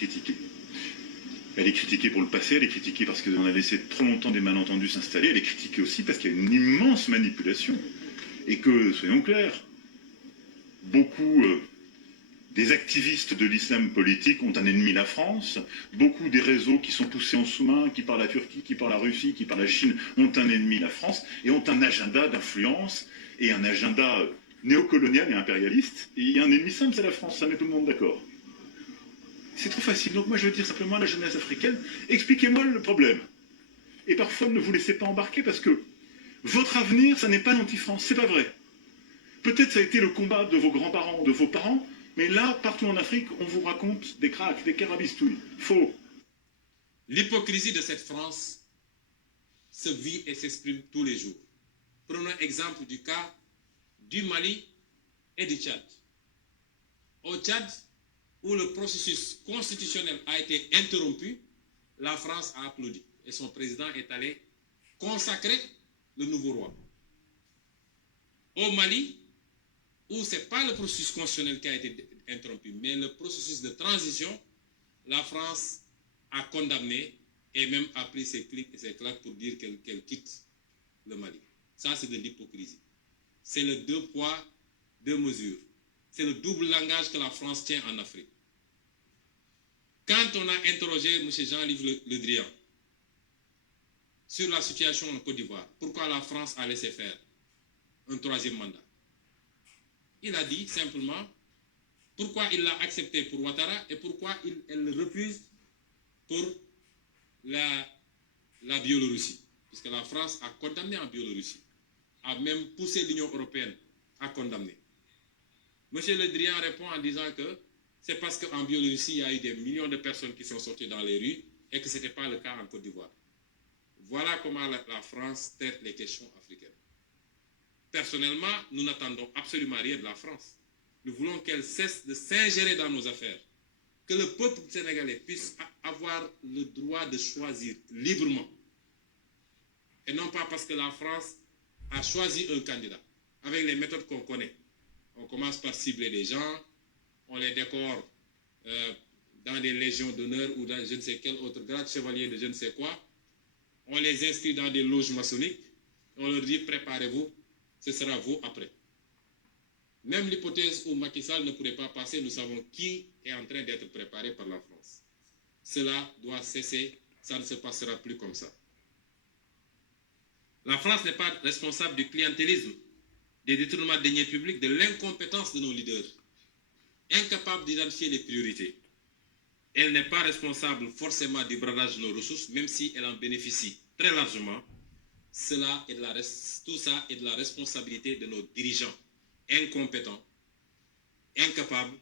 critiquée. Elle est critiquée pour le passé, elle est critiquée parce qu'on a laissé trop longtemps des malentendus s'installer, elle est critiquée aussi parce qu'il y a une immense manipulation. Et que, soyons clairs, beaucoup des activistes de l'islam politique ont un ennemi, la France. Beaucoup des réseaux qui sont poussés en sous-main, qui par la Turquie, qui par la Russie, qui par la Chine, ont un ennemi, la France, et ont un agenda d'influence et un agenda néocolonial et impérialiste. Et il y a un ennemi simple, c'est la France, ça met tout le monde d'accord. C'est trop facile. Donc moi je veux dire simplement à la jeunesse africaine, expliquez-moi le problème. Et parfois ne vous laissez pas embarquer parce que votre avenir, ça n'est pas l'anti-France, c'est pas vrai. Peut-être ça a été le combat de vos grands-parents, de vos parents, mais là, partout en Afrique, on vous raconte des cracks, des carabistouilles. Faux. L'hypocrisie de cette France se vit et s'exprime tous les jours. Prenons exemple du cas du Mali et du Tchad. Au Tchad, où le processus constitutionnel a été interrompu, la France a applaudi et son président est allé consacrer le nouveau roi. Au Mali, où ce n'est pas le processus constitutionnel qui a été interrompu, mais le processus de transition, la France a condamné et même a pris ses clics et ses claques pour dire qu'elle quitte le Mali. Ça, c'est de l'hypocrisie. C'est le deux poids, deux mesures. C'est le double langage que la France tient en Afrique. Quand on a interrogé M. Jean-Yves Le Drian sur la situation en Côte d'Ivoire, pourquoi la France a laissé faire un troisième mandat, il a dit simplement pourquoi il l'a accepté pour Ouattara et pourquoi elle le refuse pour la Biélorussie. Puisque la France a condamné en Biélorussie, a même poussé l'Union européenne à condamner. M. Le Drian répond en disant que c'est parce qu'en Biélorussie, il y a eu des millions de personnes qui sont sorties dans les rues et que ce n'était pas le cas en Côte d'Ivoire. Voilà comment la France traite les questions africaines. Personnellement, nous n'attendons absolument rien de la France. Nous voulons qu'elle cesse de s'ingérer dans nos affaires. Que le peuple sénégalais puisse avoir le droit de choisir librement. Et non pas parce que la France a choisi un candidat, avec les méthodes qu'on connaît. On commence par cibler des gens, on les décore dans des légions d'honneur ou dans je ne sais quel autre grade, chevalier de je ne sais quoi. On les inscrit dans des loges maçonniques, on leur dit préparez-vous, ce sera vous après. Même l'hypothèse où Macky Sall ne pourrait pas passer, nous savons qui est en train d'être préparé par la France. Cela doit cesser, ça ne se passera plus comme ça. La France n'est pas responsable du clientélisme, des détournements de deniers publics, de l'incompétence de nos leaders, incapable d'identifier les priorités. Elle n'est pas responsable forcément du bradage de nos ressources, même si elle en bénéficie très largement. Tout ça est de la responsabilité de nos dirigeants incompétents, incapables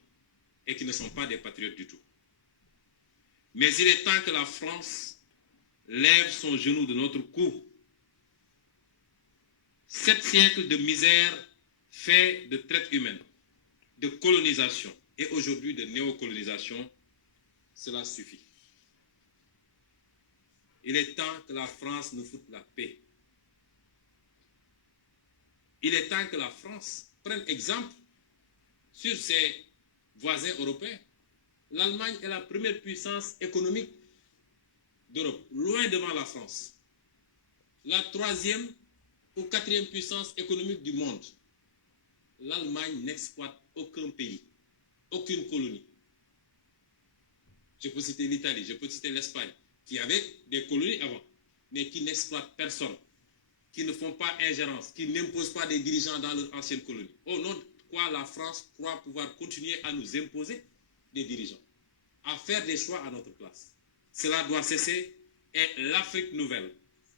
et qui ne sont pas des patriotes du tout. Mais il est temps que la France lève son genou de notre cou. 7 siècles de misère fait de traite humaine, de colonisation et aujourd'hui de néocolonisation, cela suffit. Il est temps que la France nous foute la paix. Il est temps que la France prenne exemple sur ses voisins européens. L'Allemagne est la première puissance économique d'Europe, loin devant la France. La 3e ou 4e puissance économique du monde. L'Allemagne n'exploite aucun pays, aucune colonie. Je peux citer l'Italie, je peux citer l'Espagne, qui avait des colonies avant, mais qui n'exploitent personne, qui ne font pas ingérence, qui n'imposent pas des dirigeants dans leur ancienne colonie. Au nom de quoi la France croit pouvoir continuer à nous imposer des dirigeants, à faire des choix à notre place. Cela doit cesser et l'Afrique nouvelle,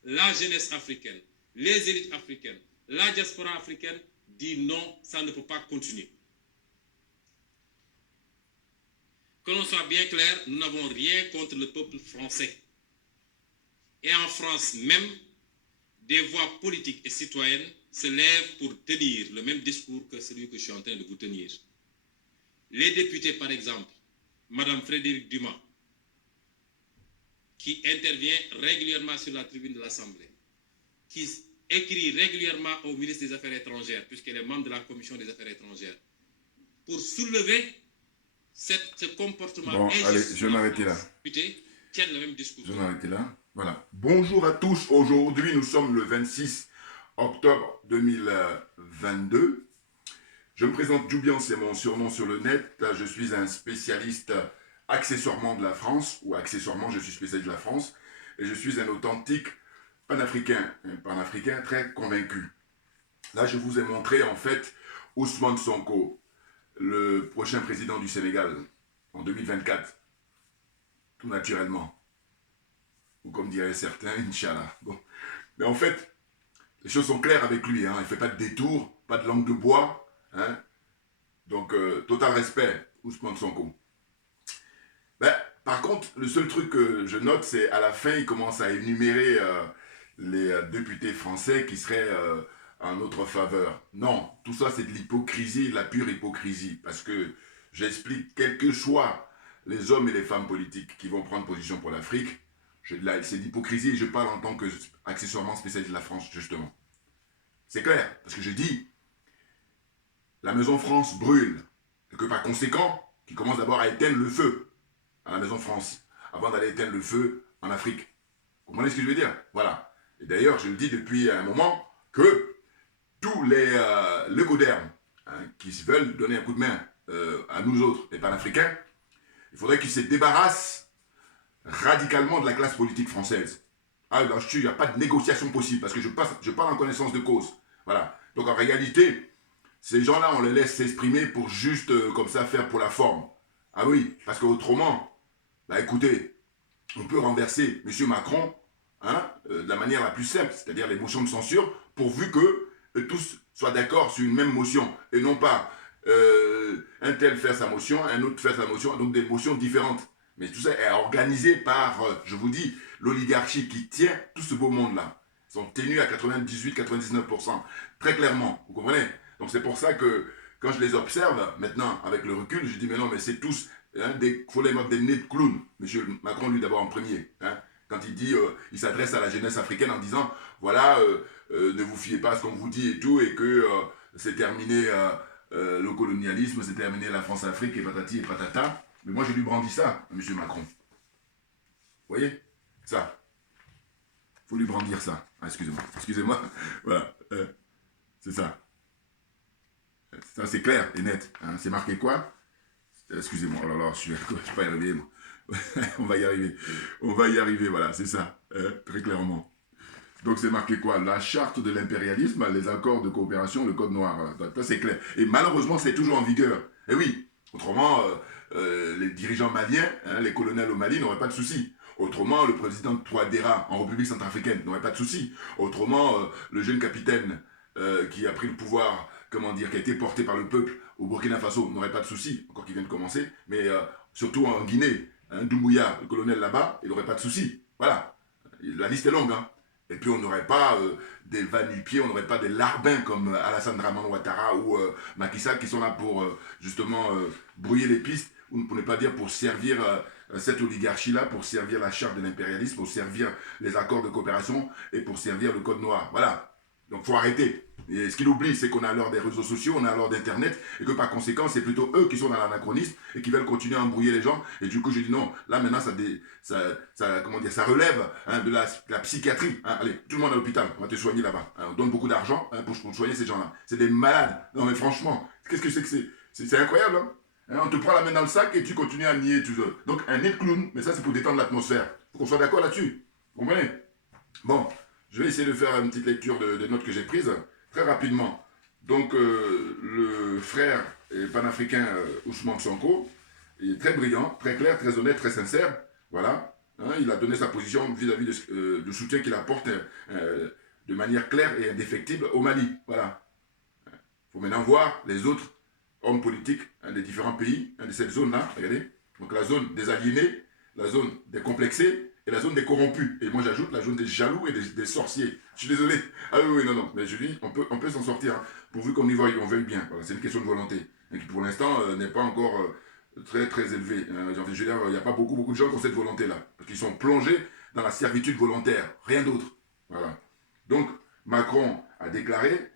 la jeunesse africaine, les élites africaines, la diaspora africaine dit non, ça ne peut pas continuer. Que l'on soit bien clair, nous n'avons rien contre le peuple français. Et en France même, des voix politiques et citoyennes se lèvent pour tenir le même discours que celui que je suis en train de vous tenir. Les députés, par exemple, Madame Frédérique Dumas, qui intervient régulièrement sur la tribune de l'Assemblée, qui écrit régulièrement au ministre des Affaires étrangères, puisqu'elle est membre de la Commission des Affaires étrangères, pour soulever ce comportement Bon, allez, je vais m'arrêter là. tiennent le même discours. Je vais m'arrêter là. Voilà. Bonjour à tous. Aujourd'hui, nous sommes le 26 octobre 2022. Je me présente Djoubian, c'est mon surnom sur le net. Je suis un spécialiste accessoirement de la France, ou accessoirement, je suis spécialiste de la France, et je suis un authentique panafricain, un panafricain très convaincu. Là, je vous ai montré en fait Ousmane Sonko, le prochain président du Sénégal en 2024, tout naturellement. Ou comme diraient certains, Inch'Allah. Bon. Mais en fait, les choses sont claires avec lui. Hein. Il ne fait pas de détour, pas de langue de bois. Hein. Donc, total respect, Ousmane Sonko. Ben, par contre, le seul truc que je note, c'est à la fin, il commence à énumérer les députés français qui seraient en notre faveur. Non, tout ça, c'est de l'hypocrisie, la pure hypocrisie. Parce que j'explique, quel que soit les hommes et les femmes politiques qui vont prendre position pour l'Afrique, c'est de l'hypocrisie et je parle en tant que accessoirement spécialiste de la France, justement. C'est clair, parce que je dis, la Maison France brûle, et que par conséquent, qu'il commence d'abord à éteindre le feu à la Maison France, avant d'aller éteindre le feu en Afrique. Vous comprenez ce que je veux dire? Voilà. Et d'ailleurs, je le dis depuis un moment, que tous les codermes qui se veulent donner un coup de main à nous autres, les panafricains, il faudrait qu'ils se débarrassent radicalement de la classe politique française. Ah, là, il n'y a pas de négociation possible, parce que je parle en connaissance de cause. Voilà. Donc en réalité, ces gens-là, on les laisse s'exprimer pour juste, comme ça, faire pour la forme. Ah oui, parce qu'autrement, bah écoutez, on peut renverser M. Macron de la manière la plus simple, c'est-à-dire les motions de censure, pourvu que tous soient d'accord sur une même motion, et non pas un tel faire sa motion, un autre faire sa motion, donc des motions différentes. Mais tout ça est organisé par, je vous dis, l'oligarchie qui tient tout ce beau monde-là. Ils sont tenus à 98-99%, très clairement, vous comprenez? Donc c'est pour ça que, quand je les observe, maintenant, avec le recul, je dis, mais non, mais c'est tous, faut les mettre des nez de clown. Monsieur Macron, lui, d'abord en premier. Quand il dit, il s'adresse à la jeunesse africaine en disant, voilà, ne vous fiez pas à ce qu'on vous dit et tout, et que c'est terminé le colonialisme, c'est terminé la France-Afrique, et patati et patata. Mais moi, je lui brandis ça, M. Macron. Vous voyez? Ça. Il faut lui brandir ça. Ah, excusez-moi. Voilà. C'est ça. Ça, c'est clair et net. C'est marqué quoi? Excusez-moi. Oh là là, je ne vais pas y arriver. On va y arriver. On va y arriver, voilà, c'est ça. Très clairement. Donc, c'est marqué quoi? La charte de l'impérialisme, les accords de coopération, le code noir. Voilà. Ça, c'est clair. Et malheureusement, c'est toujours en vigueur. Et oui. Autrement, les dirigeants maliens, les colonels au Mali n'auraient pas de soucis. Autrement, le président Touadéra en République centrafricaine n'aurait pas de soucis. Autrement, le jeune capitaine qui a pris le pouvoir, comment dire, qui a été porté par le peuple au Burkina Faso n'aurait pas de soucis, encore qu'il vient de commencer. Mais surtout en Guinée, Doumbouya, le colonel là-bas, il n'aurait pas de soucis. Voilà. La liste est longue. Et puis on n'aurait pas des va-nu-pieds, on n'aurait pas des larbins comme Alassane Dramane Ouattara ou Macky Sall qui sont là pour justement brouiller les pistes, ou pour ne pas dire pour servir cette oligarchie-là, pour servir la charte de l'impérialisme, pour servir les accords de coopération et pour servir le code noir. Voilà. Donc il faut arrêter. Et ce qu'il oublie, c'est qu'on a l'heure des réseaux sociaux, on a l'heure d'Internet, et que par conséquent, c'est plutôt eux qui sont dans l'anachronisme et qui veulent continuer à embrouiller les gens. Et du coup, je dis non, là maintenant, ça relève de la psychiatrie. Allez, tout le monde à l'hôpital, on va te soigner là-bas. On donne beaucoup d'argent pour soigner ces gens-là. C'est des malades. Non mais franchement, qu'est-ce que c'est que c'est incroyable. On te prend la main dans le sac et tu continues à nier. Donc un nez de clown, mais ça c'est pour détendre l'atmosphère. Il faut qu'on soit d'accord là-dessus. Vous comprenez? Bon, je vais essayer de faire une petite lecture des notes que j'ai prises. Très rapidement, donc le frère panafricain Ousmane Sonko, il est très brillant, très clair, très honnête, très sincère, voilà. Il a donné sa position vis-à-vis du soutien qu'il apporte de manière claire et indéfectible au Mali, voilà. Il faut maintenant voir les autres hommes politiques des différents pays, de cette zone-là, regardez. Donc la zone des aliénés, la zone des complexés, et la zone des corrompus. Et moi j'ajoute la zone des jaloux et des sorciers. Je suis désolé. Ah oui, non. Mais je dis, on peut s'en sortir, pourvu qu'on y veuille bien. Voilà, c'est une question de volonté. Et qui pour l'instant n'est pas encore très très élevée. Je veux dire, il n'y a pas beaucoup de gens qui ont cette volonté-là. Parce qu'ils sont plongés dans la servitude volontaire. Rien d'autre. Voilà. Donc, Macron a déclaré,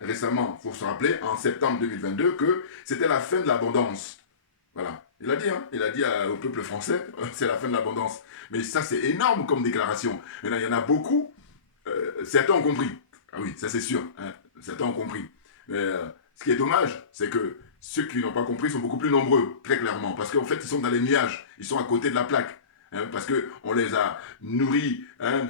récemment, il faut se rappeler, en septembre 2022, que c'était la fin de l'abondance. Voilà. Il a dit, hein, il a dit au peuple français, c'est la fin de l'abondance. Mais ça, c'est énorme comme déclaration. Il y en a beaucoup, certains ont compris. Ah oui, ça c'est sûr, hein, certains ont compris. Mais ce qui est dommage, c'est que ceux qui n'ont pas compris sont beaucoup plus nombreux, très clairement. Parce qu'en fait, ils sont dans les nuages, ils sont à côté de la plaque. Hein, parce qu'on les a nourris hein,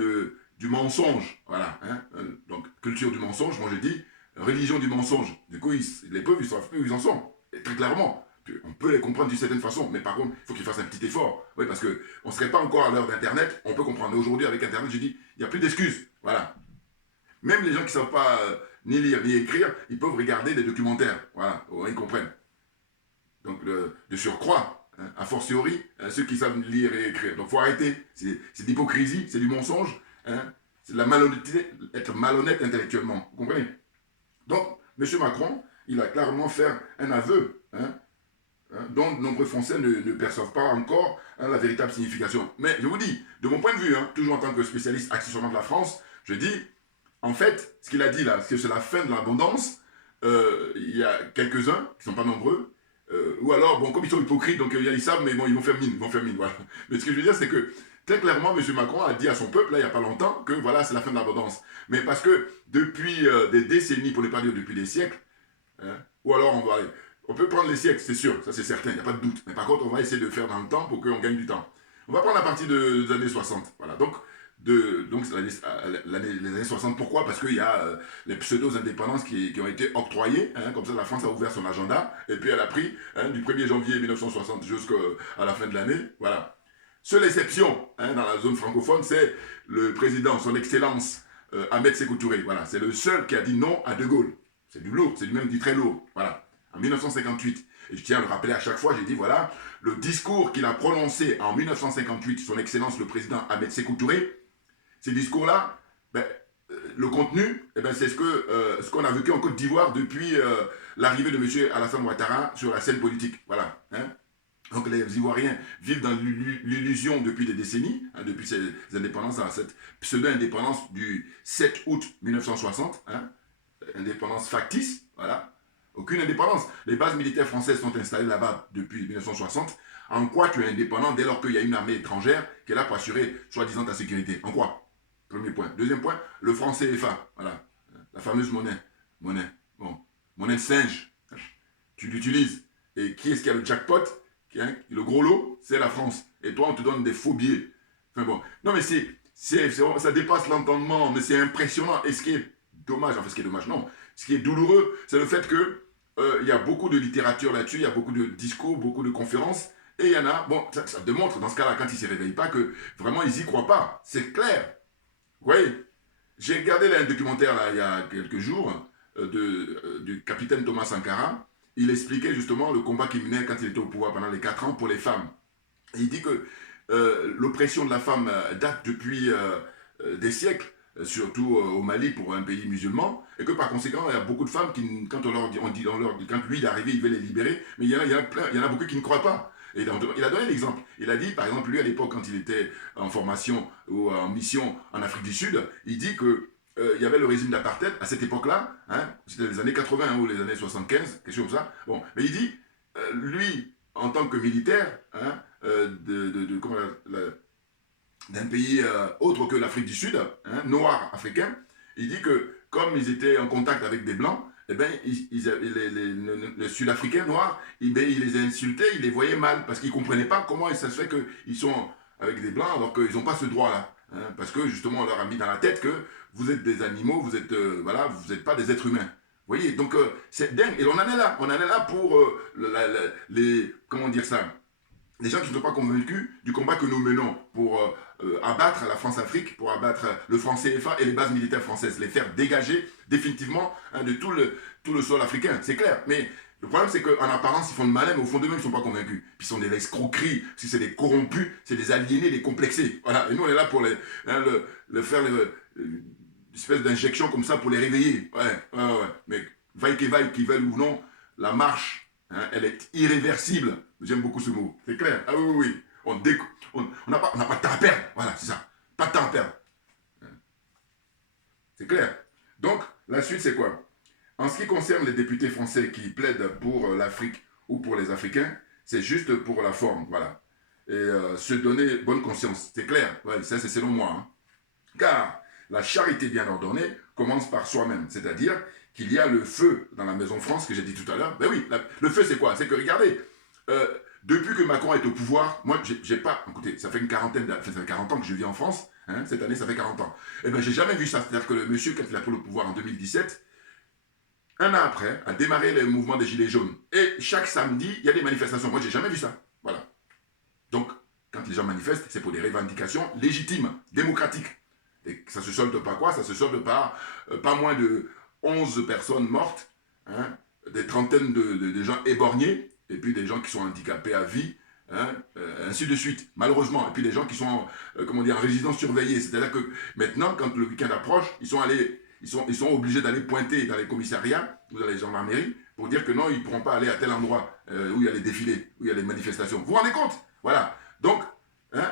du mensonge. Voilà. Hein, donc, culture du mensonge, moi je dis, religion du mensonge. Du coup, les peuples, ils ne savent plus où ils en sont. Et très clairement. On peut les comprendre d'une certaine façon, mais par contre, il faut qu'ils fassent un petit effort. Oui, parce qu'on ne serait pas encore à l'heure d'Internet, on peut comprendre. Aujourd'hui, avec Internet, je dis, il n'y a plus d'excuses. Voilà. Même les gens qui ne savent pas ni lire ni écrire, ils peuvent regarder des documentaires. Voilà, ils comprennent. Donc, de surcroît, hein, a fortiori, ceux qui savent lire et écrire. Donc, il faut arrêter. C'est de l'hypocrisie, c'est du mensonge, hein, c'est de la malhonnêteté, être malhonnête intellectuellement. Vous comprenez? Donc, M. Macron, il a clairement fait un aveu, hein, dont de nombreux Français ne perçoivent pas encore hein, la véritable signification. Mais je vous dis, de mon point de vue, hein, toujours en tant que spécialiste accessoirement de la France, je dis, en fait, ce qu'il a dit là, que c'est la fin de l'abondance, il y a quelques-uns, qui ne sont pas nombreux, ou alors, bon, comme ils sont hypocrites, donc ils savent, mais bon, ils vont faire mine, voilà. Mais ce que je veux dire, c'est que, très clairement, M. Macron a dit à son peuple, là, il n'y a pas longtemps, que voilà, c'est la fin de l'abondance. Mais parce que, depuis des décennies, pour ne pas dire depuis des siècles, hein, ou alors on peut prendre les siècles, c'est sûr, ça c'est certain, il n'y a pas de doute. Mais par contre, on va essayer de faire dans le temps pour qu'on gagne du temps. On va prendre la partie des années 60. Voilà, donc les années 60, pourquoi? Parce qu'il y a les pseudo-indépendances qui ont été octroyées, hein, comme ça la France a ouvert son agenda, et puis elle a pris hein, du 1er janvier 1960 jusqu'à la fin de l'année, voilà. Seule exception hein, dans la zone francophone, c'est le président, son excellence Ahmed Sékou Touré, voilà, c'est le seul qui a dit non à De Gaulle. C'est du lourd, c'est du même dit très lourd, voilà, en 1958. Et je tiens à le rappeler à chaque fois, j'ai dit, voilà, le discours qu'il a prononcé en 1958, son excellence le président Ahmed Sékou Touré, ces discours-là, ben, le contenu, eh ben, c'est ce qu'on a vécu en Côte d'Ivoire depuis l'arrivée de M. Alassane Ouattara sur la scène politique. Voilà. Hein. Donc les Ivoiriens vivent dans l'illusion depuis des décennies, hein, depuis ces indépendances, cette pseudo-indépendance du 7 août 1960, hein, indépendance factice, voilà. Aucune indépendance. Les bases militaires françaises sont installées là-bas depuis 1960. En quoi tu es indépendant dès lors qu'il y a une armée étrangère qui est là pour assurer soi-disant ta sécurité? En quoi? Premier point. Deuxième point, le franc CFA. Voilà. La fameuse monnaie. Bon. Monnaie de singe. Tu l'utilises. Et qui est-ce qui a le jackpot? Le gros lot, c'est la France. Et toi, on te donne des faux billets. Enfin bon. Non, mais ça dépasse l'entendement, mais c'est impressionnant. Et ce qui est dommage, ce qui est dommage, non. Ce qui est douloureux, c'est le fait que il y a beaucoup de littérature là-dessus, il y a beaucoup de discours, beaucoup de conférences. Et il y en a, bon, ça démontre dans ce cas-là, quand ils ne se réveillent pas, que vraiment ils n'y croient pas. C'est clair. Vous voyez, j'ai regardé là, un documentaire là, il y a quelques jours du capitaine Thomas Sankara. Il expliquait justement le combat qu'il menait quand il était au pouvoir pendant les 4 ans pour les femmes. Et il dit que l'oppression de la femme date depuis des siècles, surtout au Mali pour un pays musulman, et que par conséquent, il y a beaucoup de femmes qui, quand quand lui il est arrivé, il veut les libérer, mais il y en a beaucoup qui ne croient pas. Et il a donné l'exemple. Il a dit, par exemple, lui à l'époque, quand il était en formation ou en mission en Afrique du Sud, il dit que il y avait le régime d'apartheid à cette époque-là, hein, c'était les années 80 hein, ou les années 75, quelque chose comme ça. Bon, mais il dit, lui, en tant que militaire, hein, d'un pays autre que l'Afrique du Sud, hein, noir africain, il dit que comme ils étaient en contact avec des blancs, eh ben, les Sud-Africains noirs, il les insultaient, il les voyaient mal, parce qu'ils ne comprenaient pas comment ça se fait qu'ils sont avec des blancs alors qu'ils n'ont pas ce droit-là. Hein, parce que justement, on leur a mis dans la tête que vous êtes des animaux, vous n'êtes pas des êtres humains. Vous voyez, donc c'est dingue. Et on en est là pour comment dire ça, les gens qui ne sont pas convaincus du combat que nous menons pour abattre la France-Afrique, pour abattre le franc CFA et les bases militaires françaises, les faire dégager définitivement hein, de tout le sol africain, c'est clair. Mais le problème, c'est qu'en apparence, ils font le malin, mais au fond d'eux-mêmes, ils ne sont pas convaincus. Puis ils sont des escroqueries, si c'est des corrompus, c'est des aliénés, des complexés. Voilà. Et nous, on est là pour faire une espèce d'injection comme ça pour les réveiller. Ouais. Mais vaille qu'ils veulent ou non, la marche, hein, elle est irréversible. J'aime beaucoup ce mot. C'est clair. Ah oui. On n'a pas de temps à perdre. Voilà, c'est ça. Pas de temps à perdre. C'est clair. Donc, la suite, c'est quoi? En ce qui concerne les députés français qui plaident pour l'Afrique ou pour les Africains, c'est juste pour la forme, voilà. Et se donner bonne conscience, c'est clair, ouais, ça c'est selon moi. Hein. Car la charité bien ordonnée commence par soi-même, c'est-à-dire qu'il y a le feu dans la Maison France, que j'ai dit tout à l'heure. Ben oui, le feu c'est quoi? C'est que regardez, depuis que Macron est au pouvoir, moi j'ai pas, écoutez, ça fait une quarantaine, ça fait 40 ans que je vis en France, hein, cette année ça fait 40 ans. Et ben j'ai jamais vu ça, c'est-à-dire que le monsieur, quand il a pris le pouvoir en 2017, un an après, a démarré le mouvement des Gilets jaunes. Et chaque samedi, il y a des manifestations. Moi, j'ai jamais vu ça. Voilà. Donc, quand les gens manifestent, c'est pour des revendications légitimes, démocratiques. Et ça se solde par quoi? Ça se solde par pas moins de 11 personnes mortes, hein, des trentaines de gens éborgnés, et puis des gens qui sont handicapés à vie, hein, ainsi de suite, malheureusement. Et puis des gens qui sont, comment dire, en résidence surveillée. C'est-à-dire que maintenant, quand le week-end approche, ils sont obligés d'aller pointer dans les commissariats ou dans les gendarmeries pour dire que non, ils ne pourront pas aller à tel endroit où il y a les défilés, où il y a les manifestations. Vous vous rendez compte? Voilà. Donc, hein,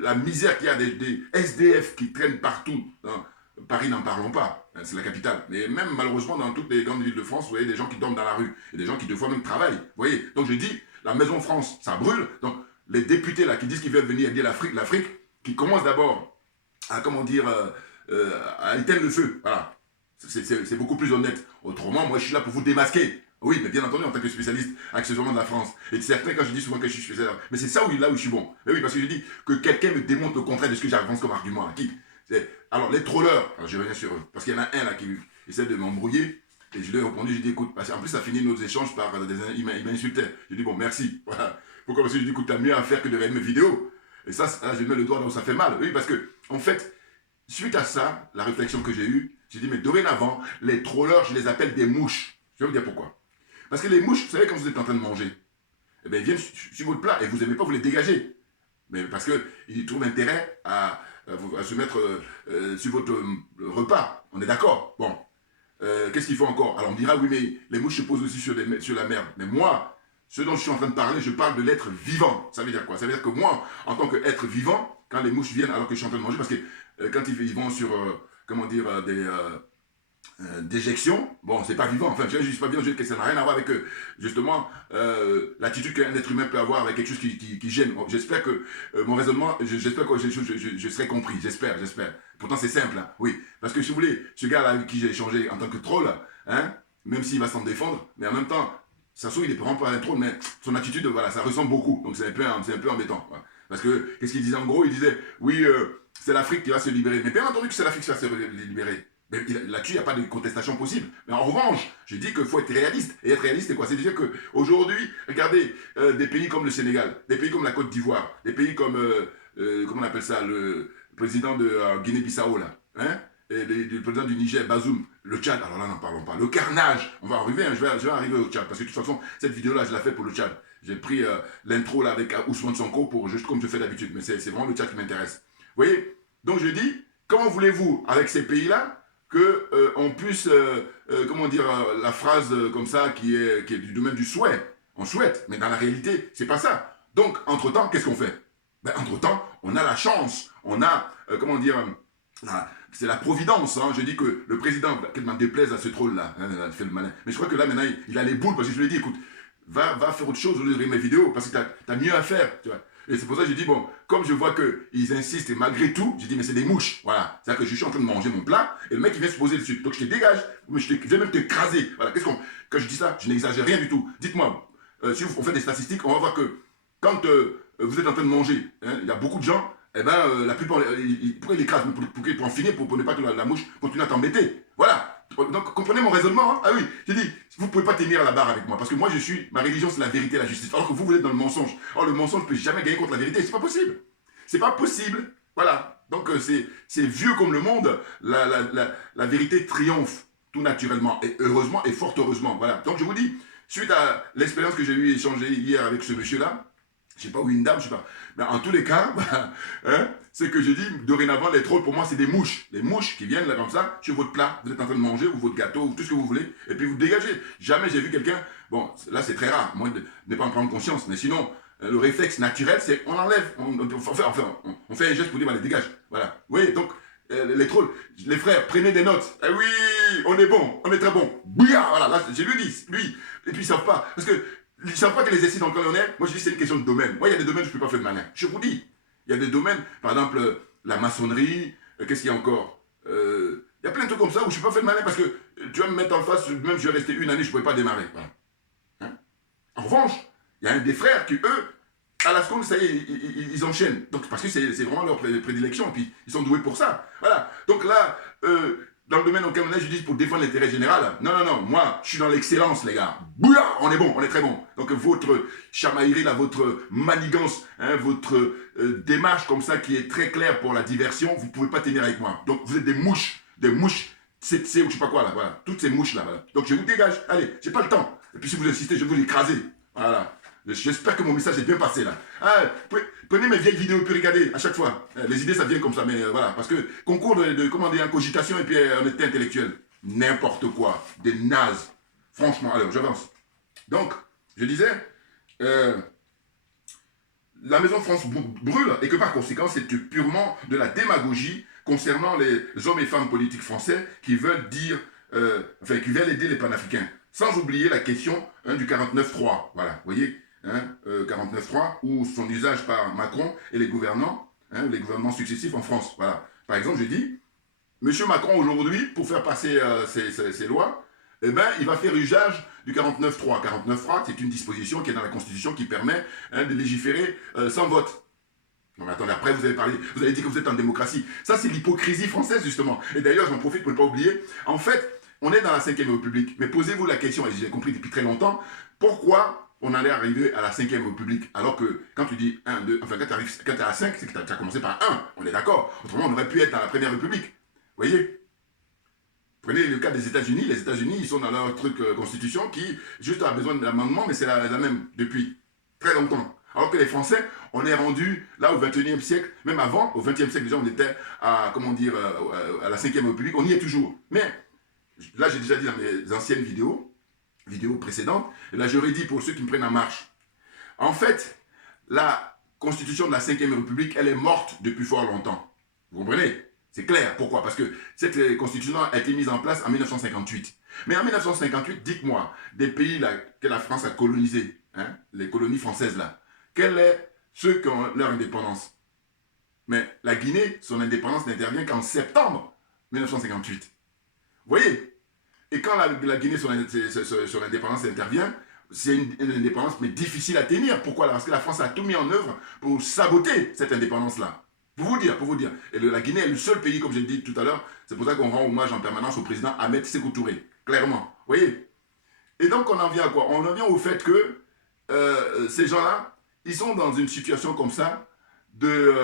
la misère qu'il y a des SDF qui traînent partout, hein, Paris n'en parlons pas, hein, c'est la capitale. Mais même malheureusement dans toutes les grandes villes de France, vous voyez des gens qui dorment dans la rue et des gens qui deux fois même travaillent. Vous voyez? Donc je dis, la Maison France, ça brûle. Donc les députés là qui disent qu'ils veulent venir aider l'Afrique, qui commencent d'abord à, comment dire, à éteindre le feu. Voilà. C'est beaucoup plus honnête. Autrement, moi je suis là pour vous démasquer. Oui, mais bien entendu, en tant que spécialiste, accessoirement de la France. Et certains, quand je dis souvent que je suis spécialiste, mais c'est ça là où je suis bon. Mais oui, parce que je dis que quelqu'un me démontre le contraire de ce que j'avance comme argument. À qui? Alors, les trollers, alors je reviens sur eux, parce qu'il y en a un là qui essaie de m'embrouiller, et je lui ai répondu, j'ai dit, écoute, parce qu'en plus, ça finit nos échanges par il m'insultait. J'ai dit, bon, merci. Voilà. Pourquoi? Parce que je dis, écoute, t'as mieux à faire que de regarder mes vidéos. Et ça, là, je mets le doigt là où ça fait mal. Oui, parce que, en fait, suite à ça, la réflexion que j'ai eue, j'ai dit, mais dorénavant, les trollers, je les appelle des mouches. Je vais vous dire pourquoi. Parce que les mouches, vous savez, quand vous êtes en train de manger, eh bien, ils viennent sur votre plat et vous n'aimez pas, vous les dégagez. Mais parce qu'ils trouvent intérêt à se mettre sur votre repas. On est d'accord? Bon. Qu'est-ce qu'il faut encore? Alors on me dira, oui, mais les mouches se posent aussi sur la merde. Mais moi, ce dont je suis en train de parler, je parle de l'être vivant. Ça veut dire quoi? Ça veut dire que moi, en tant qu'être vivant, quand les mouches viennent alors que je suis en train de manger, parce que quand ils vont sur, comment dire, déjection, bon, c'est pas vivant, enfin, je suis pas bien, que ça n'a rien à voir avec, justement, l'attitude qu'un être humain peut avoir avec quelque chose qui gêne. Bon, j'espère que mon raisonnement, j'espère que je serai compris, j'espère. Pourtant, c'est simple, hein, oui. Parce que si vous voulez, ce gars-là avec qui j'ai échangé en tant que troll, hein, même s'il va s'en défendre, mais en même temps, ça se trouve, il est vraiment pas un troll, mais son attitude, voilà, ça ressemble beaucoup, donc c'est un peu embêtant. Voilà. Parce que, qu'est-ce qu'il disait en gros? Il disait, oui, c'est l'Afrique qui va se libérer. Mais bien entendu que c'est l'Afrique qui va se libérer. Là-dessus, il n'y a pas de contestation possible. Mais en revanche, je dis qu'il faut être réaliste. Et être réaliste, c'est quoi? C'est dire qu'aujourd'hui, regardez, des pays comme le Sénégal, des pays comme la Côte d'Ivoire, des pays comme, comment on appelle ça, le président de Guinée-Bissau, là, hein, et le président du Niger, Bazoum, le Tchad, alors là, n'en parlons pas. Le carnage, on va arriver, hein, je vais arriver au Tchad, parce que de toute façon, cette vidéo-là, je l'ai fait pour le Tchad. J'ai pris l'intro là avec Ousmane Sonko, juste comme je fais d'habitude, mais c'est vraiment le Tchad qui m'intéresse. Vous voyez? Donc je dis, comment voulez-vous, avec ces pays-là, qu'on puisse, comment dire, la phrase comme ça qui est du domaine du souhait. On souhaite, mais dans la réalité, c'est pas ça. Donc, entre-temps, qu'est-ce qu'on fait? Ben, entre-temps, on a la chance, on a, comment dire, c'est la providence. Hein. Je dis que le président, qu'il m'en déplaise à ce troll-là, hein, il a fait le malin. Mais je crois que là, maintenant, il a les boules, parce que je lui ai dit, écoute, va faire autre chose au lieu de regarder mes vidéos, parce que t'as mieux à faire, tu vois. Et c'est pour ça que j'ai dit, bon, comme je vois qu'ils insistent et malgré tout, j'ai dit, mais c'est des mouches, voilà. C'est-à-dire que je suis en train de manger mon plat et le mec il vient se poser dessus. Donc je te dégage, je vais même t'écraser. Voilà, quand je dis ça, je n'exagère rien du tout. Dites-moi, si on fait des statistiques, on va voir que quand vous êtes en train de manger, hein, il y a beaucoup de gens, eh ben, la plupart, pourquoi ils l'écrasent? Pour en finir, pour ne pas que la mouche continue à t'embêter. Voilà. Donc, comprenez mon raisonnement, hein? Ah oui, j'ai dit, vous ne pouvez pas tenir à la barre avec moi, parce que moi, ma religion, c'est la vérité et la justice, alors que vous êtes dans le mensonge. Or, le mensonge ne peut jamais gagner contre la vérité, c'est pas possible. C'est pas possible. Voilà. Donc, c'est vieux comme le monde, la vérité triomphe, tout naturellement, et heureusement, et fort heureusement. Voilà. Donc, je vous dis, suite à l'expérience que j'ai eu échanger hier avec ce monsieur-là, je sais pas, ou une dame, je sais pas. Mais en tous les cas, hein, c'est que je dis, dorénavant, les trolls, pour moi, c'est des mouches. Les mouches qui viennent là comme ça, sur votre plat, vous êtes en train de manger, ou votre gâteau, ou tout ce que vous voulez, et puis vous dégagez. Jamais j'ai vu quelqu'un, bon, là c'est très rare, moi de ne pas en prendre conscience, mais sinon, le réflexe naturel, c'est on enlève, on fait un geste pour dire, allez, dégage. Voilà. Oui, donc, les trolls, les frères, prenez des notes. Eh oui, on est bon, on est très bon. Bouya, voilà, là, j'ai lui dit, lui. Et puis ils savent pas, parce que Ils ne savent pas que l'exercice dans lequel on est. Moi, je dis c'est une question de domaine. Moi, il y a des domaines où je ne peux pas faire de malin. Je vous dis. Il y a des domaines, par exemple, la maçonnerie, qu'est-ce qu'il y a encore il y a plein de trucs comme ça où je ne peux pas faire de malin parce que tu vas me mettre en face, même si je vais rester une année, je ne pourrais pas démarrer. Voilà. Hein? En revanche, il y a un des frères qui, eux, à la seconde, ça y est, ils enchaînent. Donc, parce que c'est vraiment leur prédilection, et puis ils sont doués pour ça. Voilà. Donc là, dans le domaine auquel on est, je dis pour défendre l'intérêt général. Non, non, non, moi, je suis dans l'excellence, les gars. Bouya, on est bon, on est très bon. Donc votre chamaillerie, là, votre manigance, hein, votre démarche comme ça qui est très claire pour la diversion, vous ne pouvez pas tenir avec moi. Donc vous êtes des mouches, CC ou je sais pas quoi, là, voilà. Toutes ces mouches, là, voilà. Donc je vous dégage, allez, j'ai pas le temps. Et puis si vous insistez, je vais vous écraser. Voilà. J'espère que mon message est bien passé là. Ah, prenez mes vieilles vidéos et puis regardez à chaque fois. Les idées ça vient comme ça, mais voilà. Parce que concours de comment dire, cogitation et puis honnêteté intellectuelle. N'importe quoi. Des nazes. Franchement, alors j'avance. Donc, je disais, la Maison France brûle et que par conséquent c'est purement de la démagogie concernant les hommes et femmes politiques français qui veulent dire, qui veulent aider les panafricains. Sans oublier la question du 49.3. Voilà, vous voyez 49.3 ou son usage par Macron et les gouvernements successifs en France. Voilà. Par exemple, je dis, M. Macron aujourd'hui, pour faire passer ces lois, eh ben, il va faire usage du 49.3. 49.3, c'est une disposition qui est dans la Constitution qui permet de légiférer sans vote. Non mais attendez, après vous avez dit que vous êtes en démocratie. Ça c'est l'hypocrisie française justement. Et d'ailleurs, j'en profite pour ne pas oublier, en fait, on est dans la 5e République, mais posez-vous la question, et j'ai compris depuis très longtemps, pourquoi on allait arriver à la 5e République, alors que quand tu dis 1, 2, enfin quand tu es à 5, c'est que tu as commencé par 1, on est d'accord. Autrement, on aurait pu être dans la Première République. Vous voyez? Prenez le cas des États-Unis, les États-Unis, ils sont dans leur truc constitution qui, juste a besoin de l'amendement, mais c'est la même depuis très longtemps. Alors que les Français, on est rendu là au 21e siècle, même avant, au 20e siècle déjà, on était à, comment dire, à la 5e République, on y est toujours. Mais là, j'ai déjà dit dans mes anciennes vidéos précédentes, et là, je redis pour ceux qui me prennent en marche. En fait, la constitution de la 5e République, elle est morte depuis fort longtemps. Vous comprenez? C'est clair. Pourquoi? Parce que cette constitution a été mise en place en 1958. Mais en 1958, dites-moi, des pays là, que la France a colonisés, hein, les colonies françaises là, quels sont ceux qui ont leur indépendance? Mais la Guinée, son indépendance n'intervient qu'en septembre 1958. Vous voyez? Et quand la Guinée, son indépendance intervient, c'est une indépendance, mais difficile à tenir. Pourquoi? Parce que la France a tout mis en œuvre pour saboter cette indépendance-là. Pour vous dire. Et la Guinée est le seul pays, comme j'ai dit tout à l'heure, c'est pour ça qu'on rend hommage en permanence au président Ahmed Sékou Touré. Clairement. Vous voyez? Et donc, on en vient à quoi? On en vient au fait que ces gens-là, ils sont dans une situation comme ça de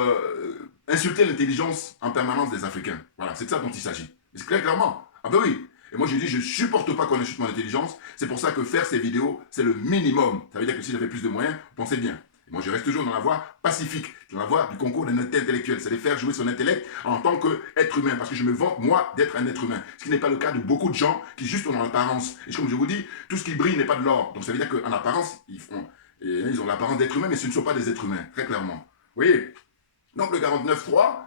insulter l'intelligence en permanence des Africains. Voilà, c'est de ça dont il s'agit. C'est clairement. Ah ben oui. Et moi, je dis, je ne supporte pas qu'on insulte mon intelligence. C'est pour ça que faire ces vidéos, c'est le minimum. Ça veut dire que si j'avais plus de moyens, pensez bien. Et moi, je reste toujours dans la voie pacifique, dans la voie du concours d'honnêteté intellectuelle. C'est de faire jouer son intellect en tant qu'être humain. Parce que je me vante, moi, d'être un être humain. Ce qui n'est pas le cas de beaucoup de gens qui, juste ont l'apparence. Et comme je vous dis, tout ce qui brille n'est pas de l'or. Donc, ça veut dire qu'en apparence, ils ont l'apparence d'être humain, mais ce ne sont pas des êtres humains, très clairement. Vous voyez? Donc, le 49.3...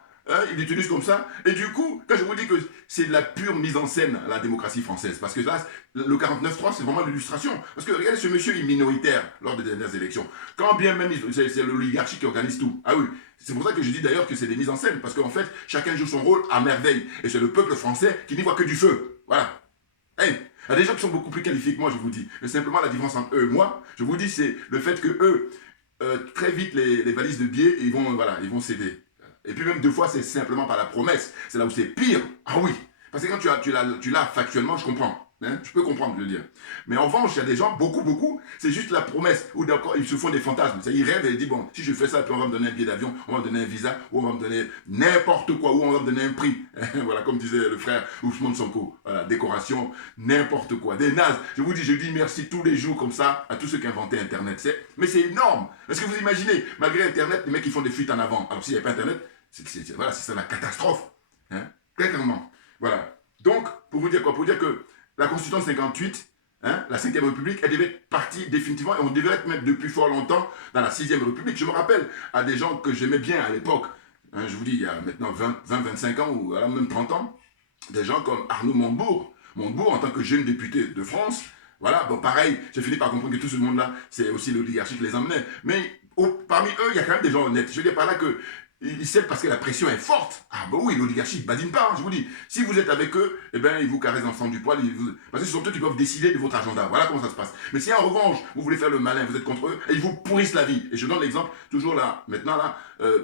il l'utilise comme ça, et du coup, quand je vous dis que c'est de la pure mise en scène, la démocratie française, parce que là, le 49.3, c'est vraiment l'illustration. Parce que regardez, ce monsieur est minoritaire lors des dernières élections. Quand bien même, c'est l'oligarchie qui organise tout. Ah oui, c'est pour ça que je dis d'ailleurs que c'est des mises en scène, parce qu'en fait, chacun joue son rôle à merveille, et c'est le peuple français qui n'y voit que du feu. Voilà. Hey, il y a des gens qui sont beaucoup plus qualifiés que moi, je vous dis. Mais simplement, la différence entre eux et moi, je vous dis, c'est le fait que eux, très vite, les valises de billets, ils vont céder. Et puis même deux fois, c'est simplement par la promesse. C'est là où c'est pire. Ah oui. Parce que quand tu l'as factuellement, je comprends. Hein? Je peux comprendre, je veux dire. Mais en revanche, il y a des gens, beaucoup, c'est juste la promesse. Ou d'accord, ils se font des fantasmes. Ils rêvent et ils disent, bon, si je fais ça, puis on va me donner un billet d'avion, on va me donner un visa, ou on va me donner n'importe quoi, ou on va me donner un prix. Voilà, comme disait le frère Ousmane Sonko. Voilà, décoration, n'importe quoi. Des nazes. Je vous dis, je dis merci tous les jours comme ça à tous ceux qui inventaient Internet. Mais c'est énorme. Est-ce que vous imaginez, malgré Internet, les mecs, ils font des fuites en avant. Alors s'il n'y avait pas Internet, voilà, c'est ça la catastrophe. Hein? Clairement. Voilà. Donc, pour vous dire quoi? Pour vous dire que la Constitution de 58, hein, la 5e République, elle devait être partie définitivement, et on devait être même depuis fort longtemps dans la 6e République. Je me rappelle à des gens que j'aimais bien à l'époque, hein, je vous dis, il y a maintenant 25 ans, ou alors même 30 ans, des gens comme Arnaud Montebourg. Montebourg, en tant que jeune député de France, Voilà, bon, pareil, j'ai fini par comprendre que tout ce monde-là, c'est aussi l'oligarchie qui les emmenait. Mais parmi eux, il y a quand même des gens honnêtes. Je veux dire par là que ils cèdent parce que la pression est forte. Ah bah oui, l'oligarchie ne badine pas, hein, je vous dis. Si vous êtes avec eux, eh bien, ils vous caressent ensemble du poil. Parce que ce sont eux qui peuvent décider de votre agenda. Voilà comment ça se passe. Mais si en revanche, vous voulez faire le malin, vous êtes contre eux, et ils vous pourrissent la vie. Et je donne l'exemple, toujours là, maintenant là,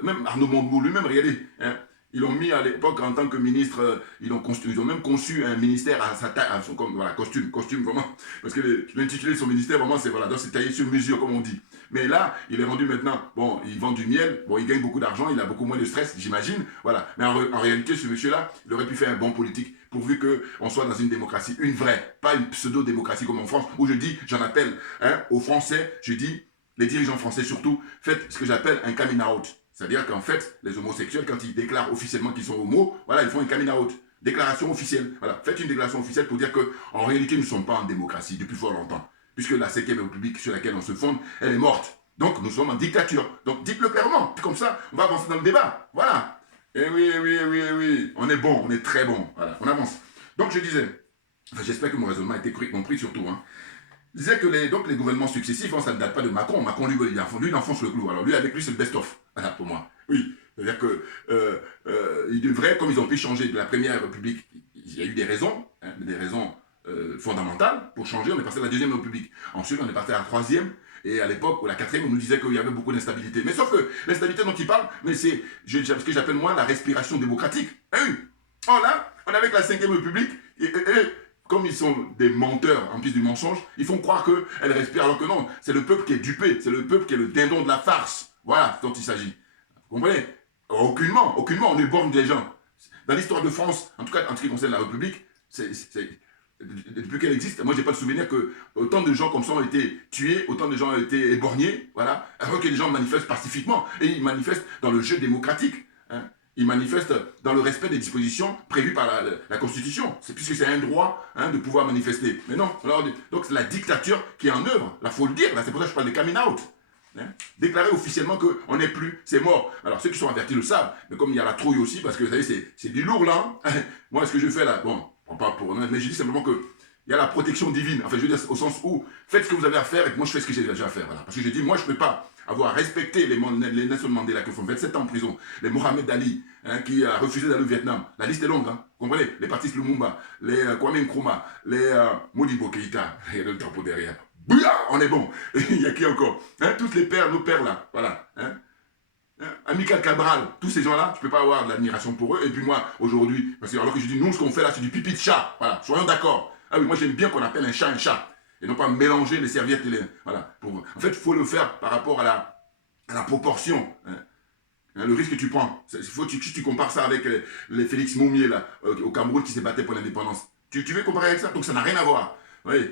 même Arnaud Montebourg lui-même, regardez, hein, ils l'ont mis à l'époque en tant que ministre, ils ont même conçu un ministère à sa taille, à son voilà, costume vraiment, parce que l'intitulé de son ministère, vraiment, c'est voilà, donc c'est taillé sur mesure, comme on dit. Mais là, il est rendu maintenant, bon, il vend du miel, bon, il gagne beaucoup d'argent, il a beaucoup moins de stress, j'imagine, voilà. Mais en réalité, ce monsieur-là, il aurait pu faire un bon politique, pourvu qu'on soit dans une démocratie, une vraie, pas une pseudo-démocratie comme en France, où je dis, j'en appelle hein, aux Français, je dis, les dirigeants français surtout, faites ce que j'appelle un coming out. C'est-à-dire qu'en fait, les homosexuels, quand ils déclarent officiellement qu'ils sont homos, voilà, ils font un coming out. Déclaration officielle. Voilà, faites une déclaration officielle pour dire qu'en réalité, nous ne sommes pas en démocratie depuis fort longtemps. Puisque la 5e République sur laquelle on se fonde, elle est morte. Donc, nous sommes en dictature. Donc, dites-le clairement. Puis comme ça, on va avancer dans le débat. Voilà. Eh oui, eh oui, eh oui, eh oui. On est bon, on est très bon. Voilà, on avance. Donc, je disais, enfin, j'espère que mon raisonnement a été compris surtout, hein. Je disais que les gouvernements successifs, hein, ça ne date pas de Macron. Macron, lui, il enfonce le clou. Alors lui, avec lui, c'est le best-of. Voilà, pour moi. Oui. C'est-à-dire que il devrait, comme ils ont pu changer de la Première République, il y a eu des raisons, hein, des raisons fondamentales pour changer. On est passé à la Deuxième République. Ensuite, on est passé à la Troisième. Et à l'époque, ou la 4e, on nous disait qu'il y avait beaucoup d'instabilité. Mais sauf que l'instabilité dont il parle, mais c'est ce que j'appelle moi la respiration démocratique. Hein, oui. Oh là, on est avec la 5e République. Et comme ils sont des menteurs en plus du mensonge, ils font croire qu'elle respire alors que non. C'est le peuple qui est dupé, c'est le peuple qui est le dindon de la farce. Voilà dont il s'agit. Vous comprenez? Aucunement, on éborgne des gens. Dans l'histoire de France, en tout cas en ce qui concerne la République, depuis qu'elle existe, moi j'ai pas de souvenir que autant de gens comme ça ont été tués, autant de gens ont été éborgnés, voilà, alors que les gens manifestent pacifiquement. Et ils manifestent dans le jeu démocratique. Hein. Ils manifestent dans le respect des dispositions prévues par la Constitution. C'est puisque c'est un droit hein, de pouvoir manifester. Mais non, alors, donc c'est la dictature qui est en œuvre. Là, il faut le dire. Là, c'est pour ça que je parle de coming out. Hein. Déclarer officiellement qu'on n'est plus, c'est mort. Alors ceux qui sont avertis le savent. Mais comme il y a la trouille aussi, parce que vous savez, c'est du lourd là. Hein. Moi, ce que je fais là, bon, pas pour, mais je dis simplement que il y a la protection divine. Enfin, je veux dire au sens où faites ce que vous avez à faire et que moi je fais ce que j'ai déjà à faire. Voilà. Parce que je dis, moi je ne peux pas avoir respecté les Nelson Mandela qui font 27 ans en prison, les Mohamed Ali hein, qui a refusé d'aller au Vietnam. La liste est longue, hein. Vous comprenez? Les Patrice Lumumba, les Kwame Nkrumah, les Modibo Keïta, il y a le drapeau derrière. Bouya, on est bon. Il y a qui encore hein, tous les pères, nos pères là, voilà. Hein. Amical Cabral, tous ces gens-là, je ne peux pas avoir de l'admiration pour eux. Et puis moi, aujourd'hui, parce que alors que je dis, nous, ce qu'on fait là, c'est du pipi de chat. Voilà, soyons d'accord. Ah oui, moi j'aime bien qu'on appelle un chat. Et non pas mélanger les serviettes et les... Voilà. En fait, il faut le faire par rapport à la proportion. Hein. Le risque que tu prends. Tu compares ça avec les Félix Moumier, là, au Cameroun, qui s'est battu pour l'indépendance. Tu veux comparer avec ça? Donc ça n'a rien à voir. Oui.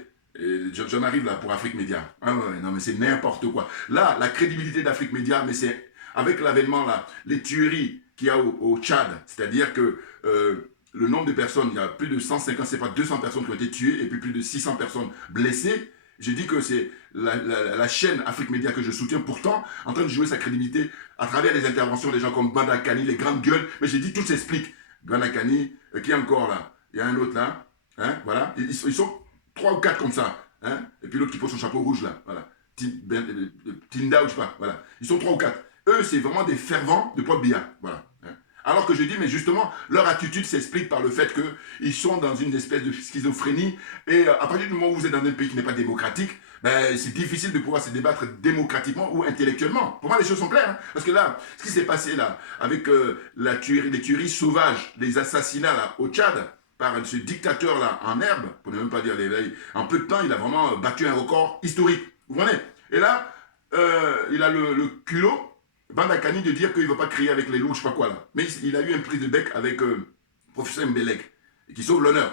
J'en arrive là pour Afrique Média. Ah ouais, non mais c'est n'importe quoi. Là, la crédibilité d'Afrique Média, mais c'est avec l'avènement là, les tueries qu'il y a au Tchad, c'est-à-dire que le nombre de personnes, il y a plus de 150, c'est pas 200 personnes qui ont été tuées et puis plus de 600 personnes blessées. J'ai dit que c'est la chaîne Afrique Média que je soutiens, pourtant en train de jouer sa crédibilité à travers les interventions des gens comme Banda Kani, les grandes gueules. Mais j'ai dit tout s'explique. Banda Kani, qui est encore là? Il y a un autre là, hein, voilà. Ils sont 3 ou 4 comme ça, hein. Et puis l'autre qui pose son chapeau rouge là, voilà. Tinda ou je sais pas, voilà. Ils sont 3 ou 4. Eux, c'est vraiment des fervents de Paul Biya, voilà. Alors que je dis, mais justement, leur attitude s'explique par le fait qu'ils sont dans une espèce de schizophrénie. Et à partir du moment où vous êtes dans un pays qui n'est pas démocratique, ben, c'est difficile de pouvoir se débattre démocratiquement ou intellectuellement. Pour moi, les choses sont claires. Hein, parce que là, ce qui s'est passé là, avec les tueries sauvages, les assassinats là, au Tchad, par ce dictateur là, en herbe, pour ne même pas dire l'éveil, en peu de temps, il a vraiment battu un record historique. Vous comprenez? Et là, il a le culot, Banda Kani, de dire qu'il ne va pas crier avec les loups, je sais pas quoi là. Mais il a eu un prise de bec avec professeur Mbelek, qui sauve l'honneur,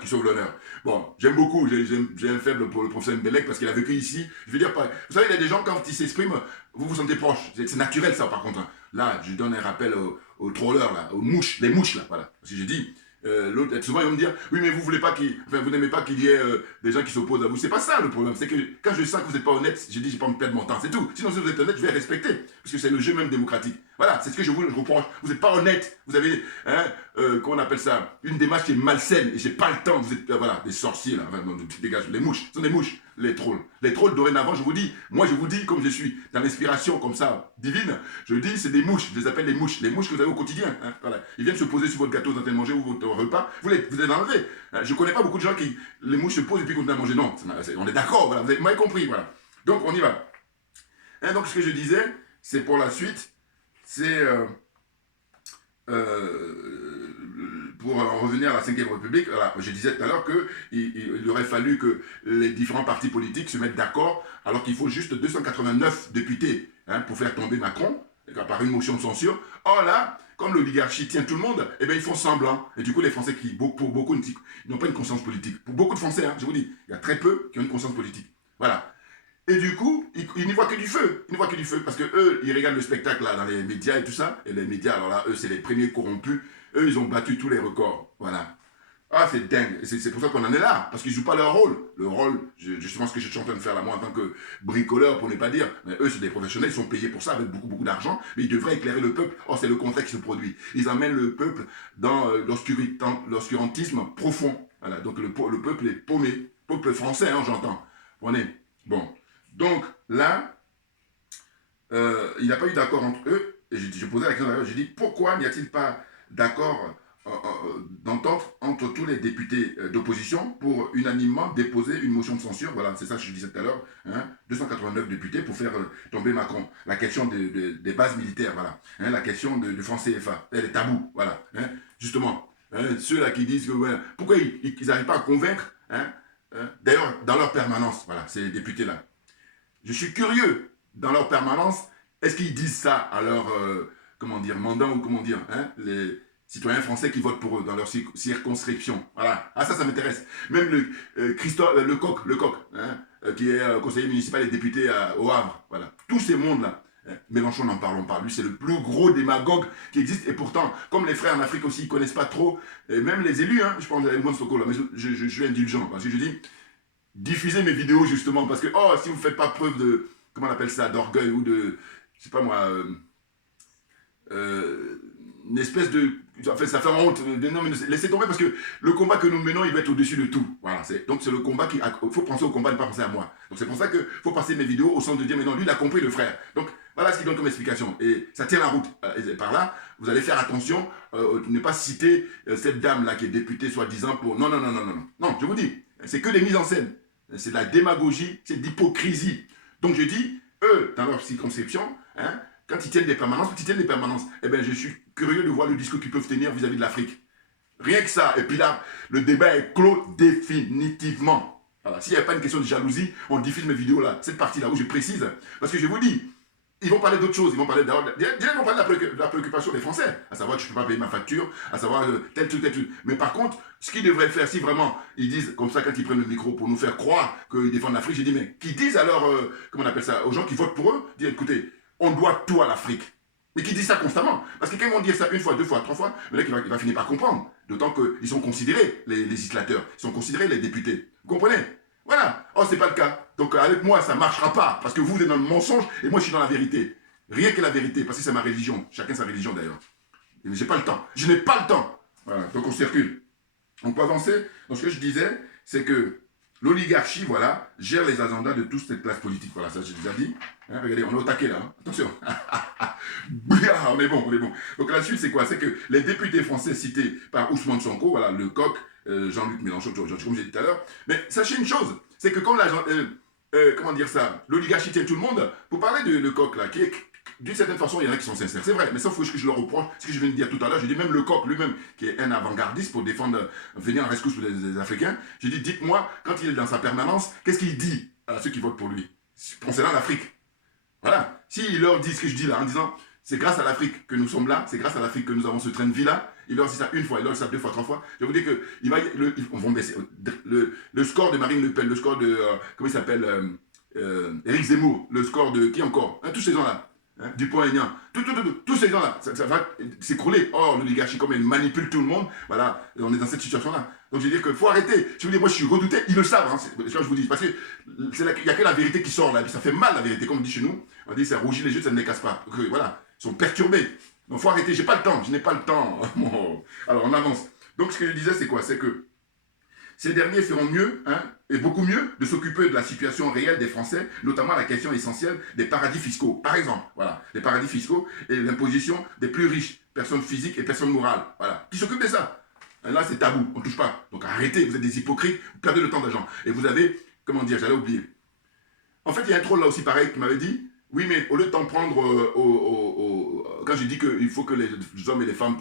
Bon, j'aime beaucoup, j'ai un faible pour le professeur Mbelek parce qu'il a vécu ici. Je veux dire, vous savez, il y a des gens, quand ils s'expriment, vous vous sentez proche. C'est naturel ça, par contre. Hein. Là, je donne un rappel aux trollers, là, aux mouches, les mouches, là, voilà. Parce que j'ai dit, l'autre, souvent ils vont me dire, oui, mais vous n'aimez pas qu'il y ait des gens qui s'opposent à vous. C'est pas ça le problème, c'est que quand je sens que vous n'êtes pas honnête, j'ai dit, j'ai pas envie de perdre mon temps, c'est tout. Sinon, si vous êtes honnête, je vais respecter, parce que c'est le jeu même démocratique. Voilà, c'est ce que je vous reproche. Vous n'êtes pas honnête, vous avez, hein, comment on appelle ça, une démarche qui est malsaine, et j'ai pas le temps, vous êtes, voilà, des sorciers, là, enfin, non, dégage, les mouches, ce sont des mouches. les trolls. Les trolls, dorénavant, je vous dis, moi je vous dis, comme je suis dans l'inspiration comme ça, divine, je dis, c'est des mouches, je les appelle les mouches que vous avez au quotidien. Hein, voilà. Ils viennent se poser sur votre gâteau quand vous manger ou votre repas, vous les enlevez. Je ne connais pas beaucoup de gens qui, les mouches se posent et puis continuent à manger. Non, on est d'accord, voilà, vous m'avez compris, voilà. Donc on y va. Hein, donc ce que je disais, c'est pour la suite, c'est... pour en revenir à la Ve République, voilà, je disais tout à l'heure qu'il aurait fallu que les différents partis politiques se mettent d'accord, alors qu'il faut juste 289 députés hein, pour faire tomber Macron, par une motion de censure. Or là, comme l'oligarchie tient tout le monde, eh bien, ils font semblant. Et du coup, les Français, pour beaucoup, ils n'ont pas une conscience politique. Pour beaucoup de Français, hein, je vous dis, il y a très peu qui ont une conscience politique. Voilà. Et du coup, ils n'y voient que du feu. Ils n'y voient que du feu. Parce que eux, ils regardent le spectacle là, dans les médias et tout ça. Et les médias, alors là, eux, c'est les premiers corrompus. Eux, ils ont battu tous les records. Voilà. Ah, c'est dingue. C'est pour ça qu'on en est là. Parce qu'ils ne jouent pas leur rôle. Le rôle, justement, ce que je suis en train de faire là, moi, en tant que bricoleur, pour ne pas dire. Mais eux, c'est des professionnels. Ils sont payés pour ça, avec beaucoup, beaucoup d'argent. Mais ils devraient éclairer le peuple. Or, c'est le contraire qui se produit. Ils emmènent le peuple dans l'obscurantisme profond. Voilà. Donc, le peuple est paumé. Peuple français, hein, j'entends. On est. Bon. Donc, là, il n'y a pas eu d'accord entre eux. Et je posais la question d'ailleurs, j'ai dit, pourquoi n'y a-t-il pas d'accord d'entente entre tous les députés d'opposition pour unanimement déposer une motion de censure? Voilà, c'est ça que je disais tout à l'heure. Hein, 289 députés pour faire tomber Macron. La question des bases militaires, voilà. Hein, la question du franc CFA, les tabous, voilà. Hein, justement, hein, ceux-là qui disent que, ouais, pourquoi ils n'arrivent pas à convaincre, hein, d'ailleurs, dans leur permanence, voilà, ces députés-là. Je suis curieux, dans leur permanence, est-ce qu'ils disent ça à leur, comment dire, mandant ou comment dire, hein, les citoyens français qui votent pour eux dans leur circonscription. Voilà. Ah, ça m'intéresse. Même le coq, hein, qui est conseiller municipal et député au Havre. Voilà. Tous ces mondes-là. Hein. Mélenchon, n'en parlons pas. Lui, c'est le plus gros démagogue qui existe. Et pourtant, comme les frères en Afrique aussi, ils ne connaissent pas trop, et même les élus, hein, je pense à Edmond Soko, là, mais je suis indulgent. Parce que je dis, diffusez mes vidéos justement, parce que, oh, si vous ne faites pas preuve de, comment on appelle ça, d'orgueil ou de, je sais pas moi, une espèce de, enfin, ça fait honte, non, mais laissez tomber, parce que le combat que nous menons, il va être au-dessus de tout. Voilà, donc c'est le combat il faut penser au combat, ne pas penser à moi. Donc c'est pour ça qu'il faut passer mes vidéos au sens de dire, mais non, lui, il a compris le frère. Donc voilà ce qu'il donne comme explication, et ça tient la route. Et par là, vous allez faire attention, ne pas citer cette dame-là qui est députée, soi-disant, pour, non, je vous dis, c'est que des mises en scène. C'est de la démagogie, c'est de l'hypocrisie. Donc je dis, eux, dans leur circonscription, hein, quand ils tiennent des permanences, eh bien je suis curieux de voir le discours qu'ils peuvent tenir vis-à-vis de l'Afrique. Rien que ça. Et puis là, le débat est clos définitivement. Voilà. S'il n'y avait pas une question de jalousie, on diffuse mes vidéos là, cette partie-là où je précise. Parce que je vous dis, ils vont parler d'autre chose. Ils vont parler de la préoccupation des Français. À savoir que je ne peux pas payer ma facture, à savoir tel truc. Mais par contre, ce qu'ils devraient faire, si vraiment ils disent comme ça quand ils prennent le micro pour nous faire croire qu'ils défendent l'Afrique, j'ai dit, mais qu'ils disent alors, comment on appelle ça, aux gens qui votent pour eux, dire, écoutez, on doit tout à l'Afrique. Mais qu'ils disent ça constamment. Parce que quand ils vont dire ça une fois, deux fois, trois fois, le mec il va finir par comprendre. D'autant qu'ils sont considérés, les législateurs, ils sont considérés les députés. Vous comprenez? Voilà. Oh, c'est pas le cas. Donc avec moi, ça ne marchera pas. Parce que vous êtes dans le mensonge et moi, je suis dans la vérité. Rien que la vérité. Parce que c'est ma religion. Chacun sa religion d'ailleurs. Mais j'ai pas le temps. Je n'ai pas le temps. Voilà. Donc on circule. On peut avancer. Donc ce que je disais, c'est que l'oligarchie, voilà, gère les agendas de toute cette classe politique. Voilà, ça j'ai déjà dit. Hein, regardez, on est au taquet là. Hein. Attention. On est bon. Donc la suite, c'est quoi? C'est que les députés français cités par Ousmane Sonko, voilà, le coq, Jean-Luc Mélenchon, comme j'ai dit tout à l'heure. Mais sachez une chose, c'est que comme comment dire ça, l'oligarchie tient tout le monde, pour parler de le coq là, qui est, d'une certaine façon, il y en a qui sont sincères, c'est vrai, mais sauf que je le reproche, ce que je viens de dire tout à l'heure, j'ai dit même le coq lui-même, qui est un avant-gardiste pour défendre, venir en rescousse pour les Africains, j'ai dit, dites-moi, quand il est dans sa permanence, qu'est-ce qu'il dit à ceux qui votent pour lui, concernant l'Afrique? Voilà, s'il leur dit ce que je dis là, en disant, c'est grâce à l'Afrique que nous sommes là, c'est grâce à l'Afrique que nous avons ce train de vie là, il leur dit ça une fois, il leur dit ça deux fois, trois fois, je vous dis que ils vont baisser le score de Marine Le Pen, le score de, comment il s'appelle, Éric Zemmour, le score de, qui encore, hein, tous ces gens-là, hein, Dupont-Aignan, tous ces gens-là, ça va s'écrouler. Or, l'oligarchie, comme elle manipule tout le monde, voilà, on est dans cette situation-là. Donc je veux dire qu'il faut arrêter. Je vous dis, moi je suis redouté, ils le savent, hein, je vous dis, parce qu'il n'y a que la vérité qui sort là, et puis ça fait mal la vérité, comme on dit chez nous, on dit ça rougit les yeux, ça ne les casse pas. Donc, voilà, ils sont perturbés. Donc il faut arrêter, je n'ai pas le temps. Alors on avance. Donc ce que je disais, c'est quoi? C'est que Ces derniers feront mieux, et beaucoup mieux, de s'occuper de la situation réelle des Français, notamment la question essentielle des paradis fiscaux. Par exemple, voilà, les paradis fiscaux et l'imposition des plus riches, personnes physiques et personnes morales. Voilà, qui s'occupent de ça. Là, c'est tabou, on ne touche pas. Donc arrêtez, vous êtes des hypocrites, vous perdez le temps d'argent. Et vous avez, comment dire, j'allais oublier. En fait, il y a un troll là aussi pareil qui m'avait dit, oui, mais au lieu de t'en prendre quand j'ai dit qu'il faut que les hommes et les femmes,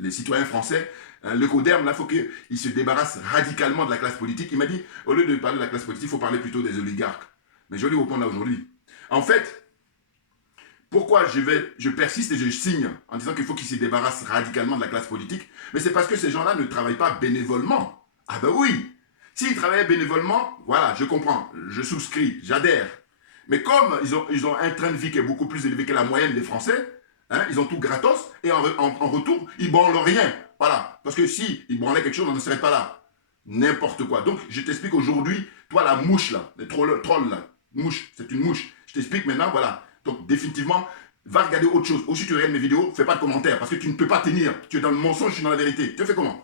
les citoyens français, le coderme, là, il faut qu'ils se débarrassent radicalement de la classe politique. Il m'a dit, au lieu de parler de la classe politique, il faut parler plutôt des oligarques. Mais je vais lui répondre là aujourd'hui. En fait, pourquoi je persiste et je signe en disant qu'il faut qu'ils se débarrassent radicalement de la classe politique? Mais c'est parce que ces gens-là ne travaillent pas bénévolement. Ah ben oui. S'ils travaillaient bénévolement, voilà, je comprends, je souscris, j'adhère. Mais comme ils ont un train de vie qui est beaucoup plus élevé que la moyenne des Français, ils ont tout gratos, et en retour, ils branlent rien. Voilà. Parce que si ils branlaient quelque chose, on ne serait pas là. N'importe quoi. Donc, je t'explique aujourd'hui, toi, la mouche là, le troll là, mouche, c'est une mouche. Je t'explique maintenant, voilà. Donc, définitivement, va regarder autre chose. Aussi, tu regardes mes vidéos, fais pas de commentaires, parce que tu ne peux pas tenir. Tu es dans le mensonge, je suis dans la vérité. Tu fais comment?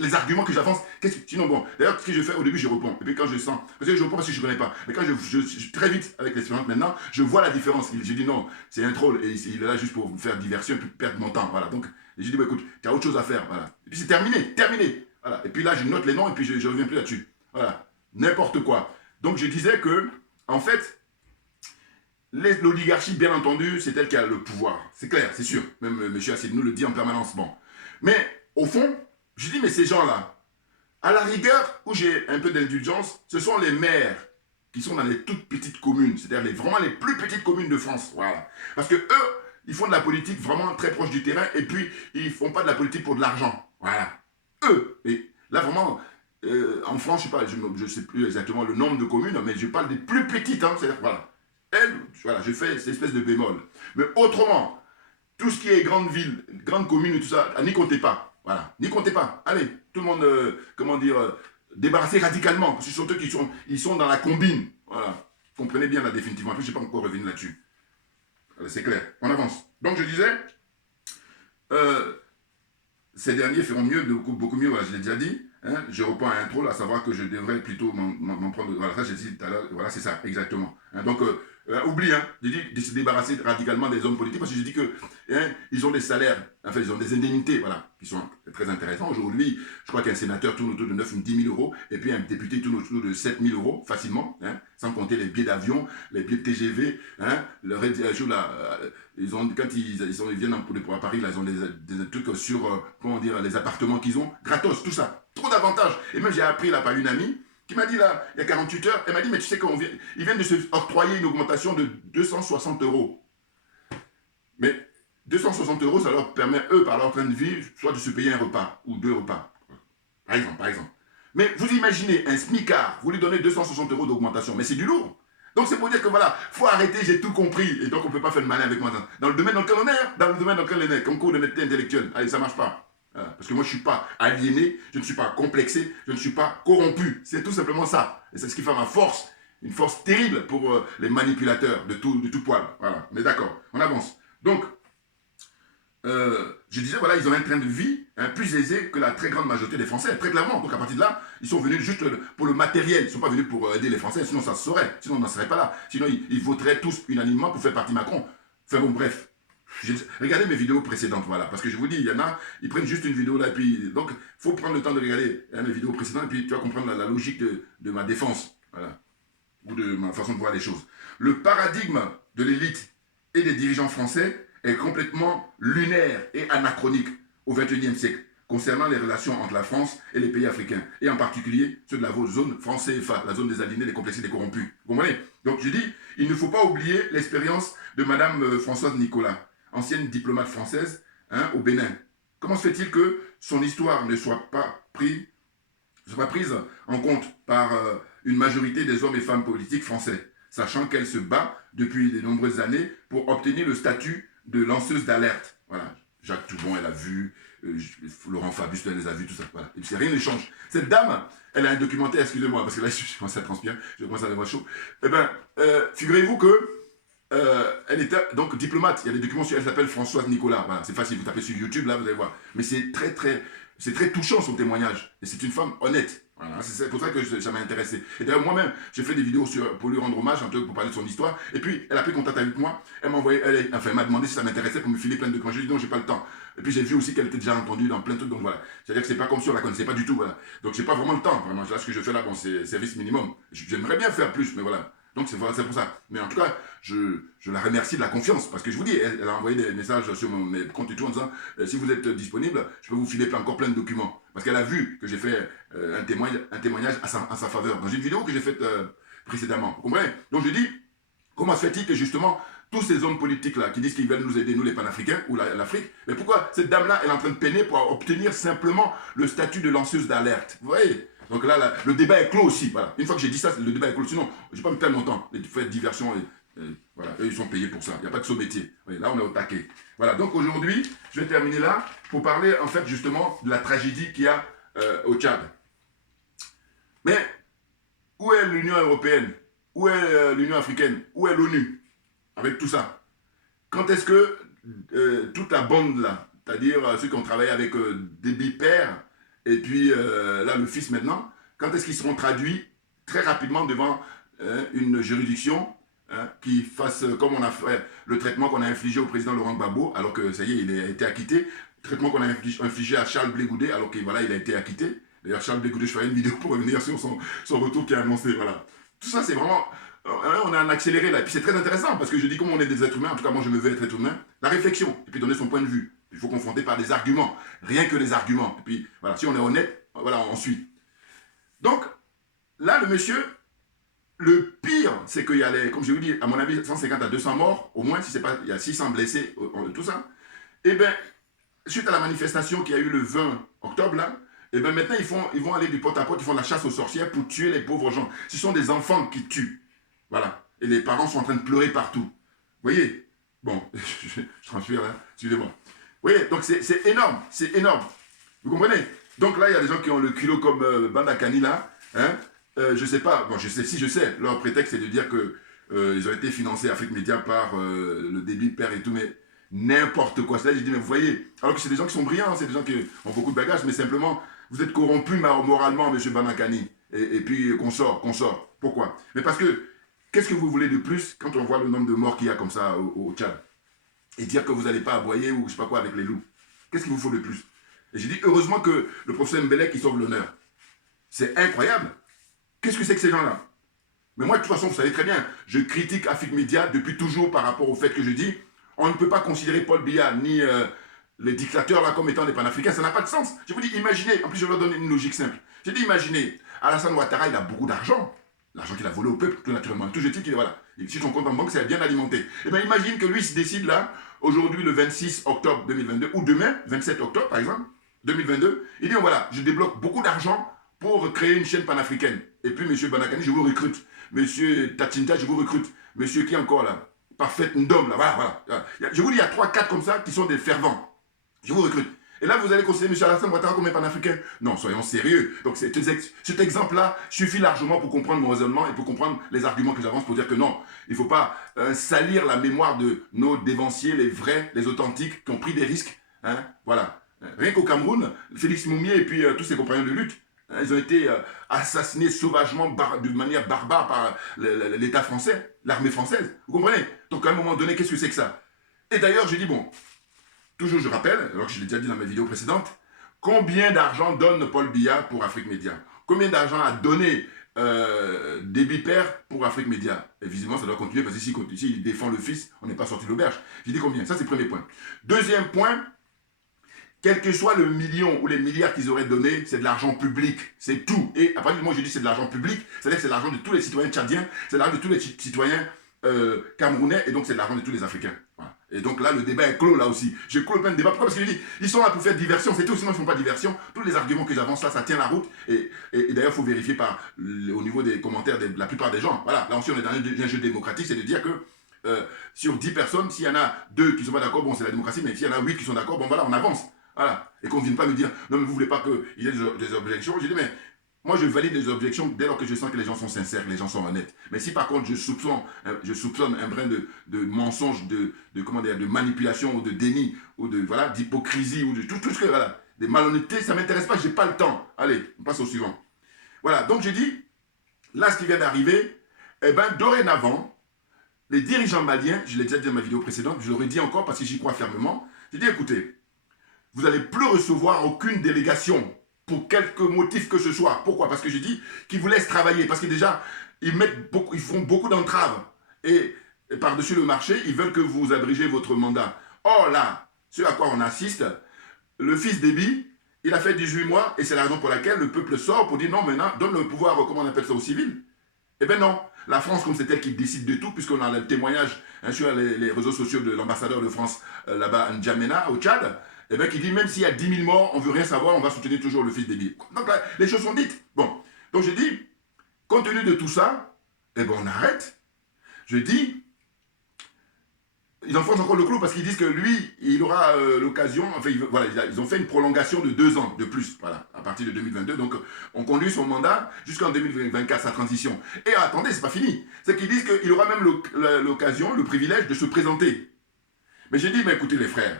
Les arguments que j'avance, sinon bon, d'ailleurs ce que je fais au début je réponds, et puis quand je sens, parce que je réponds parce que je ne connais pas, mais quand je très vite avec l'expérience maintenant, je vois la différence, je dis non, c'est un troll, et il est là juste pour me faire diversion, et puis perdre mon temps, voilà, donc je dis bah, écoute, tu as autre chose à faire, voilà, et puis c'est terminé, voilà, et puis là je note les noms, et puis je reviens plus là-dessus, voilà, n'importe quoi. Donc je disais que, en fait, l'oligarchie, bien entendu, c'est elle qui a le pouvoir, c'est clair, c'est sûr, même M. Asselineau nous le dit en permanence, bon, mais au fond, je dis, mais ces gens-là, à la rigueur, où j'ai un peu d'indulgence, ce sont les maires qui sont dans les toutes petites communes, c'est-à-dire vraiment les plus petites communes de France. Voilà. Parce que eux, ils font de la politique vraiment très proche du terrain, et puis ils ne font pas de la politique pour de l'argent. Voilà. Eux. Et là, vraiment, en France, je ne sais plus exactement le nombre de communes, mais je parle des plus petites. C'est-à-dire, voilà. Elles, voilà, je fais cette espèce de bémol. Mais autrement, tout ce qui est grande ville, grande commune et tout ça, n'y comptez pas. Voilà, n'y comptez pas. Allez, tout le monde, comment dire, débarrassez radicalement. Parce que ce sont eux qui sont dans la combine. Voilà, comprenez bien là définitivement. En plus, je ne vais pas encore revenir là-dessus. C'est clair, on avance. Donc je disais, ces derniers feront mieux, beaucoup mieux, voilà, je l'ai déjà dit. Je reprends à un troll, à savoir que je devrais plutôt m'en prendre. Voilà, ça j'ai dit tout à l'heure, voilà, c'est ça, exactement. Donc, oublie, j'ai dit de se débarrasser radicalement des hommes politiques, parce que j'ai dit que ils ont des salaires, enfin, ils ont des indemnités, voilà, qui sont très intéressants. Aujourd'hui, je crois qu'un sénateur tourne autour de 9 ou 10 000 euros, et puis un député tourne autour de 7 000 euros, facilement, sans compter les billets d'avion, les billets de TGV, quand ils viennent pour Paris, là, ils ont des trucs sur, comment dire, les appartements qu'ils ont, gratos, tout ça. Trop d'avantages. Et même j'ai appris là par une amie qui m'a dit là, il y a 48 heures, elle m'a dit, mais tu sais ils viennent de se octroyer une augmentation de 260 euros. Mais 260 euros, ça leur permet, eux, par leur train de vie, soit de se payer un repas ou 2 repas. Par exemple. Mais vous imaginez, un smicard, vous lui donnez 260 euros d'augmentation, mais c'est du lourd. Donc c'est pour dire que voilà, faut arrêter, j'ai tout compris. Et donc on ne peut pas faire le malin avec moi. Dans le domaine dans lequel on est, dans le domaine dans lequel on est, concours d'honnêteté intellectuelle, allez, ça ne marche pas. Parce que moi, je ne suis pas aliéné, je ne suis pas complexé, je ne suis pas corrompu. C'est tout simplement ça. Et c'est ce qui fait ma force. Une force terrible pour les manipulateurs de tout poil. Voilà. Mais d'accord, on avance. Donc, je disais, voilà, ils ont un train de vie plus aisé que la très grande majorité des Français, très clairement. Donc, à partir de là, ils sont venus juste pour le matériel. Ils ne sont pas venus pour aider les Français, sinon ça se saurait. Sinon, on n'en serait pas là. Sinon, ils voteraient tous unanimement pour faire partie Macron. Enfin bon, bref. Regardez mes vidéos précédentes, voilà, parce que je vous dis, il y en a, ils prennent juste une vidéo là, et puis, donc, il faut prendre le temps de regarder mes vidéos précédentes, et puis tu vas comprendre la logique de ma défense, voilà, ou de ma façon de voir les choses. Le paradigme de l'élite et des dirigeants français est complètement lunaire et anachronique au XXIe siècle, concernant les relations entre la France et les pays africains, et en particulier ceux de la zone France-CFA, la zone des aliénés, des complexés, des corrompus. Vous comprenez? Donc, je dis, il ne faut pas oublier l'expérience de Madame Françoise Nicolas, ancienne diplomate française au Bénin. Comment se fait-il que son histoire ne soit pas prise en compte par une majorité des hommes et femmes politiques français, sachant qu'elle se bat depuis de nombreuses années pour obtenir le statut de lanceuse d'alerte. Voilà. Jacques Toubon, elle a vu, Laurent Fabius, elle les a vus, tout ça. Voilà. Et puis rien ne change. Cette dame, elle a un documentaire, excusez-moi, parce que là, je commence à transpirer, je commence à avoir chaud. Eh bien, figurez-vous que elle était donc diplomate. Il y a des documents sur elle, s'appelle Françoise Nicolas. Voilà, c'est facile, vous tapez sur YouTube, là, vous allez voir. Mais c'est très, très C'est très touchant son témoignage. Et c'est une femme honnête. Voilà, c'est pour ça que ça m'a intéressé. Et d'ailleurs, moi-même, j'ai fait des vidéos pour lui rendre hommage, un peu pour parler de son histoire. Et puis, elle a pris contact avec moi. Elle m'a envoyé, elle m'a demandé si ça m'intéressait pour me filer plein de documents. Je lui ai dit non, j'ai pas le temps. Et puis, j'ai vu aussi qu'elle était déjà entendue dans plein de trucs. Donc voilà. C'est-à-dire que c'est pas comme si on la connaissait pas du tout. Voilà. Donc, j'ai pas vraiment le temps. Vraiment, là, ce que je fais là, bon, c'est service minimum. J'aimerais bien faire plus, mais voilà. Donc, c'est pour ça. Mais en tout cas, je la remercie de la confiance. Parce que je vous dis, elle a envoyé des messages sur mes comptes et tout en disant si vous êtes disponible, je peux vous filer encore plein de documents. Parce qu'elle a vu que j'ai fait un témoignage à sa faveur. Dans une vidéo que j'ai faite précédemment. Vous comprenez? Donc, je dis comment se fait-il que justement, tous ces hommes politiques-là qui disent qu'ils veulent nous aider, nous les panafricains, ou l'Afrique, mais pourquoi cette dame-là, elle est en train de peiner pour obtenir simplement le statut de lanceuse d'alerte? Vous voyez? Donc là, le débat est clos aussi. Voilà. Une fois que j'ai dit ça, le débat est clos. Sinon, je ne vais pas me perdre mon temps. Les fêtes de diversion, voilà, eux, ils sont payés pour ça. Il n'y a pas de sous-métier. Oui, là, on est au taquet. Voilà, donc aujourd'hui, je vais terminer là pour parler, en fait, justement, de la tragédie qu'il y a au Tchad. Mais, où est l'Union européenne? Où est l'Union africaine? Où est l'ONU? Avec tout ça. Quand est-ce que toute la bande, là, c'est-à-dire ceux qui ont travaillé avec Déby père, et puis là, le fils maintenant, quand est-ce qu'ils seront traduits très rapidement devant une juridiction qui fasse comme on a fait le traitement qu'on a infligé au président Laurent Gbagbo, alors que ça y est, il a été acquitté, le traitement qu'on a infligé à Charles Blé Goudé, alors qu'il voilà, il a été acquitté. D'ailleurs, Charles Blé Goudé, je ferai une vidéo pour revenir sur son retour qui a annoncé. Voilà. Tout ça, c'est vraiment... on a un accéléré là, et puis c'est très intéressant, parce que je dis comme on est des êtres humains, en tout cas moi je me veux être humain, la réflexion, et puis donner son point de vue. Il faut confronter par des arguments, rien que les arguments. Et puis, voilà, si on est honnête, voilà, on suit. Donc, là, le monsieur, le pire, c'est qu'il y a, comme je vous dis, à mon avis, 150 à 200 morts, au moins, si c'est pas, il y a 600 blessés, tout ça. Et bien, suite à la manifestation qui a eu le 20 octobre, là, et bien maintenant, ils vont aller du porte-à-porte, ils font la chasse aux sorcières pour tuer les pauvres gens. Ce sont des enfants qui tuent. Voilà. Et les parents sont en train de pleurer partout. Vous voyez? Bon, je transpire, hein, excusez-moi. Vous voyez, donc c'est énorme, c'est énorme. Vous comprenez? Donc là, il y a des gens qui ont le culot comme Bandakani là. Hein? Je sais pas, bon, je sais. Leur prétexte, c'est de dire que ils ont été financés Afrique Média par le Déby père et tout, mais n'importe quoi. C'est là, j'ai dit, mais vous voyez, alors que c'est des gens qui sont brillants, c'est des gens qui ont beaucoup de bagages, mais simplement, vous êtes corrompus moralement, monsieur Bandakani. Et puis, qu'on sort. Pourquoi? Mais parce que, qu'est-ce que vous voulez de plus quand on voit le nombre de morts qu'il y a comme ça au Tchad? Et dire que vous n'allez pas aboyer ou je sais pas quoi avec les loups. Qu'est-ce qu'il vous faut de plus? Et j'ai dit, heureusement que le professeur Mbele qui sauve l'honneur. C'est incroyable. Qu'est-ce que c'est que ces gens-là? Mais moi, de toute façon, vous savez très bien, je critique Afrique Média depuis toujours par rapport au fait que je dis, on ne peut pas considérer Paul Biya ni les dictateurs là comme étant des panafricains, ça n'a pas de sens. Je vous dis, imaginez, en plus je leur donne une logique simple. J'ai dit, imaginez, Alassane Ouattara, il a beaucoup d'argent. L'argent qu'il a volé au peuple, tout naturellement. Tout je dis qu'il est, voilà. Si son compte en banque, c'est bien alimenté. Eh bien, imagine que lui se décide là, aujourd'hui, le 26 octobre 2022, ou demain, 27 octobre, par exemple, 2022, il dit, voilà, je débloque beaucoup d'argent pour créer une chaîne panafricaine. Et puis, monsieur Banakani, je vous recrute. Monsieur Tachinta, je vous recrute. Monsieur qui encore là? Parfait Ndom, là, voilà. Je vous dis, il y a 3-4 comme ça qui sont des fervents. Je vous recrute. Et là, vous allez considérer M. Alassane Ouattara comme un panafricain? Non, soyons sérieux. Donc, cet exemple-là suffit largement pour comprendre mon raisonnement et pour comprendre les arguments que j'avance pour dire que non, il ne faut pas salir la mémoire de nos dévanciers, les vrais, les authentiques, qui ont pris des risques. Hein, voilà. Rien qu'au Cameroun, Félix Moumier et puis tous ses compagnons de lutte, hein, ils ont été assassinés sauvagement, de manière barbare par l'État français, l'armée française. Vous comprenez? Donc, à un moment donné, qu'est-ce que c'est que ça? Et d'ailleurs, j'ai dit, bon... Toujours, je rappelle, alors que je l'ai déjà dit dans mes vidéos précédentes, combien d'argent donne Paul Biya pour Afrique Média? Combien d'argent a donné Déby père pour Afrique Média? Et visiblement, ça doit continuer parce que s'il il défend le fils, on n'est pas sorti de l'auberge. J'ai dit combien? Ça, c'est le premier point. Deuxième point, quel que soit le million ou les milliards qu'ils auraient donné, c'est de l'argent public. C'est tout. Et à partir du moment où je dis c'est de l'argent public, c'est-à-dire que c'est l'argent de tous les citoyens tchadiens, c'est l'argent de tous les citoyens camerounais, et donc c'est de l'argent de tous les Africains. Voilà. Et donc là, le débat est clos là aussi. Je clôt plein de débats. Pourquoi? Parce que je dis, ils sont là pour faire diversion, c'est tout, sinon ils ne font pas diversion. Tous les arguments que j'avance là, ça tient la route. Et d'ailleurs, il faut vérifier au niveau des commentaires de la plupart des gens. Voilà, là aussi, on est dans un jeu démocratique, c'est de dire que sur 10 personnes, s'il y en a 2 qui ne sont pas d'accord, bon, c'est la démocratie, mais s'il y en a 8 qui sont d'accord, bon voilà, on avance. Voilà. Et qu'on ne vienne pas me dire, non, mais vous ne voulez pas qu'il y ait des objections. J'ai dit, mais moi, je valide les objections dès lors que je sens que les gens sont sincères, que les gens sont honnêtes. Mais si par contre, je soupçonne un brin de mensonge, comment dire, de manipulation, ou de déni, ou de, voilà, d'hypocrisie, ou de tout ce que, voilà, des malhonnêtetés, ça ne m'intéresse pas, je n'ai pas le temps. Allez, on passe au suivant. Voilà, donc j'ai dit, là, ce qui vient d'arriver, eh bien, dorénavant, les dirigeants maliens, je l'ai déjà dit dans ma vidéo précédente, je l'aurais dit encore parce que j'y crois fermement, j'ai dit, écoutez, vous n'allez plus recevoir aucune délégation pour quelque motif que ce soit. Pourquoi? Parce que j'ai dit qu'ils vous laissent travailler. Parce que déjà, ils font beaucoup d'entraves. Et par-dessus le marché, ils veulent que vous abrigez votre mandat. Or là, ce à quoi on assiste, le fils d'Ebi, il a fait 18 mois et c'est la raison pour laquelle le peuple sort pour dire non, maintenant, donne le pouvoir, comment on appelle ça, aux civils. Eh bien non. La France, comme c'est elle qui décide de tout, puisqu'on a le témoignage sur les réseaux sociaux de l'ambassadeur de France là-bas, N'Djamena, au Tchad, eh bien, qui dit même s'il y a 10 000 morts, on ne veut rien savoir, on va soutenir toujours le fils d'Ebi. Donc là, les choses sont dites. Bon, donc j'ai dit, compte tenu de tout ça, eh bien on arrête. Je dis, ils enfoncent encore le clou parce qu'ils disent que lui, il aura l'occasion, enfin voilà, ils ont fait une prolongation de 2 ans de plus, voilà, à partir de 2022. Donc on conduit son mandat jusqu'en 2024, sa transition. Et attendez, c'est pas fini. C'est qu'ils disent qu'il aura même l'occasion, le privilège de se présenter. Mais j'ai dit, mais écoutez les frères,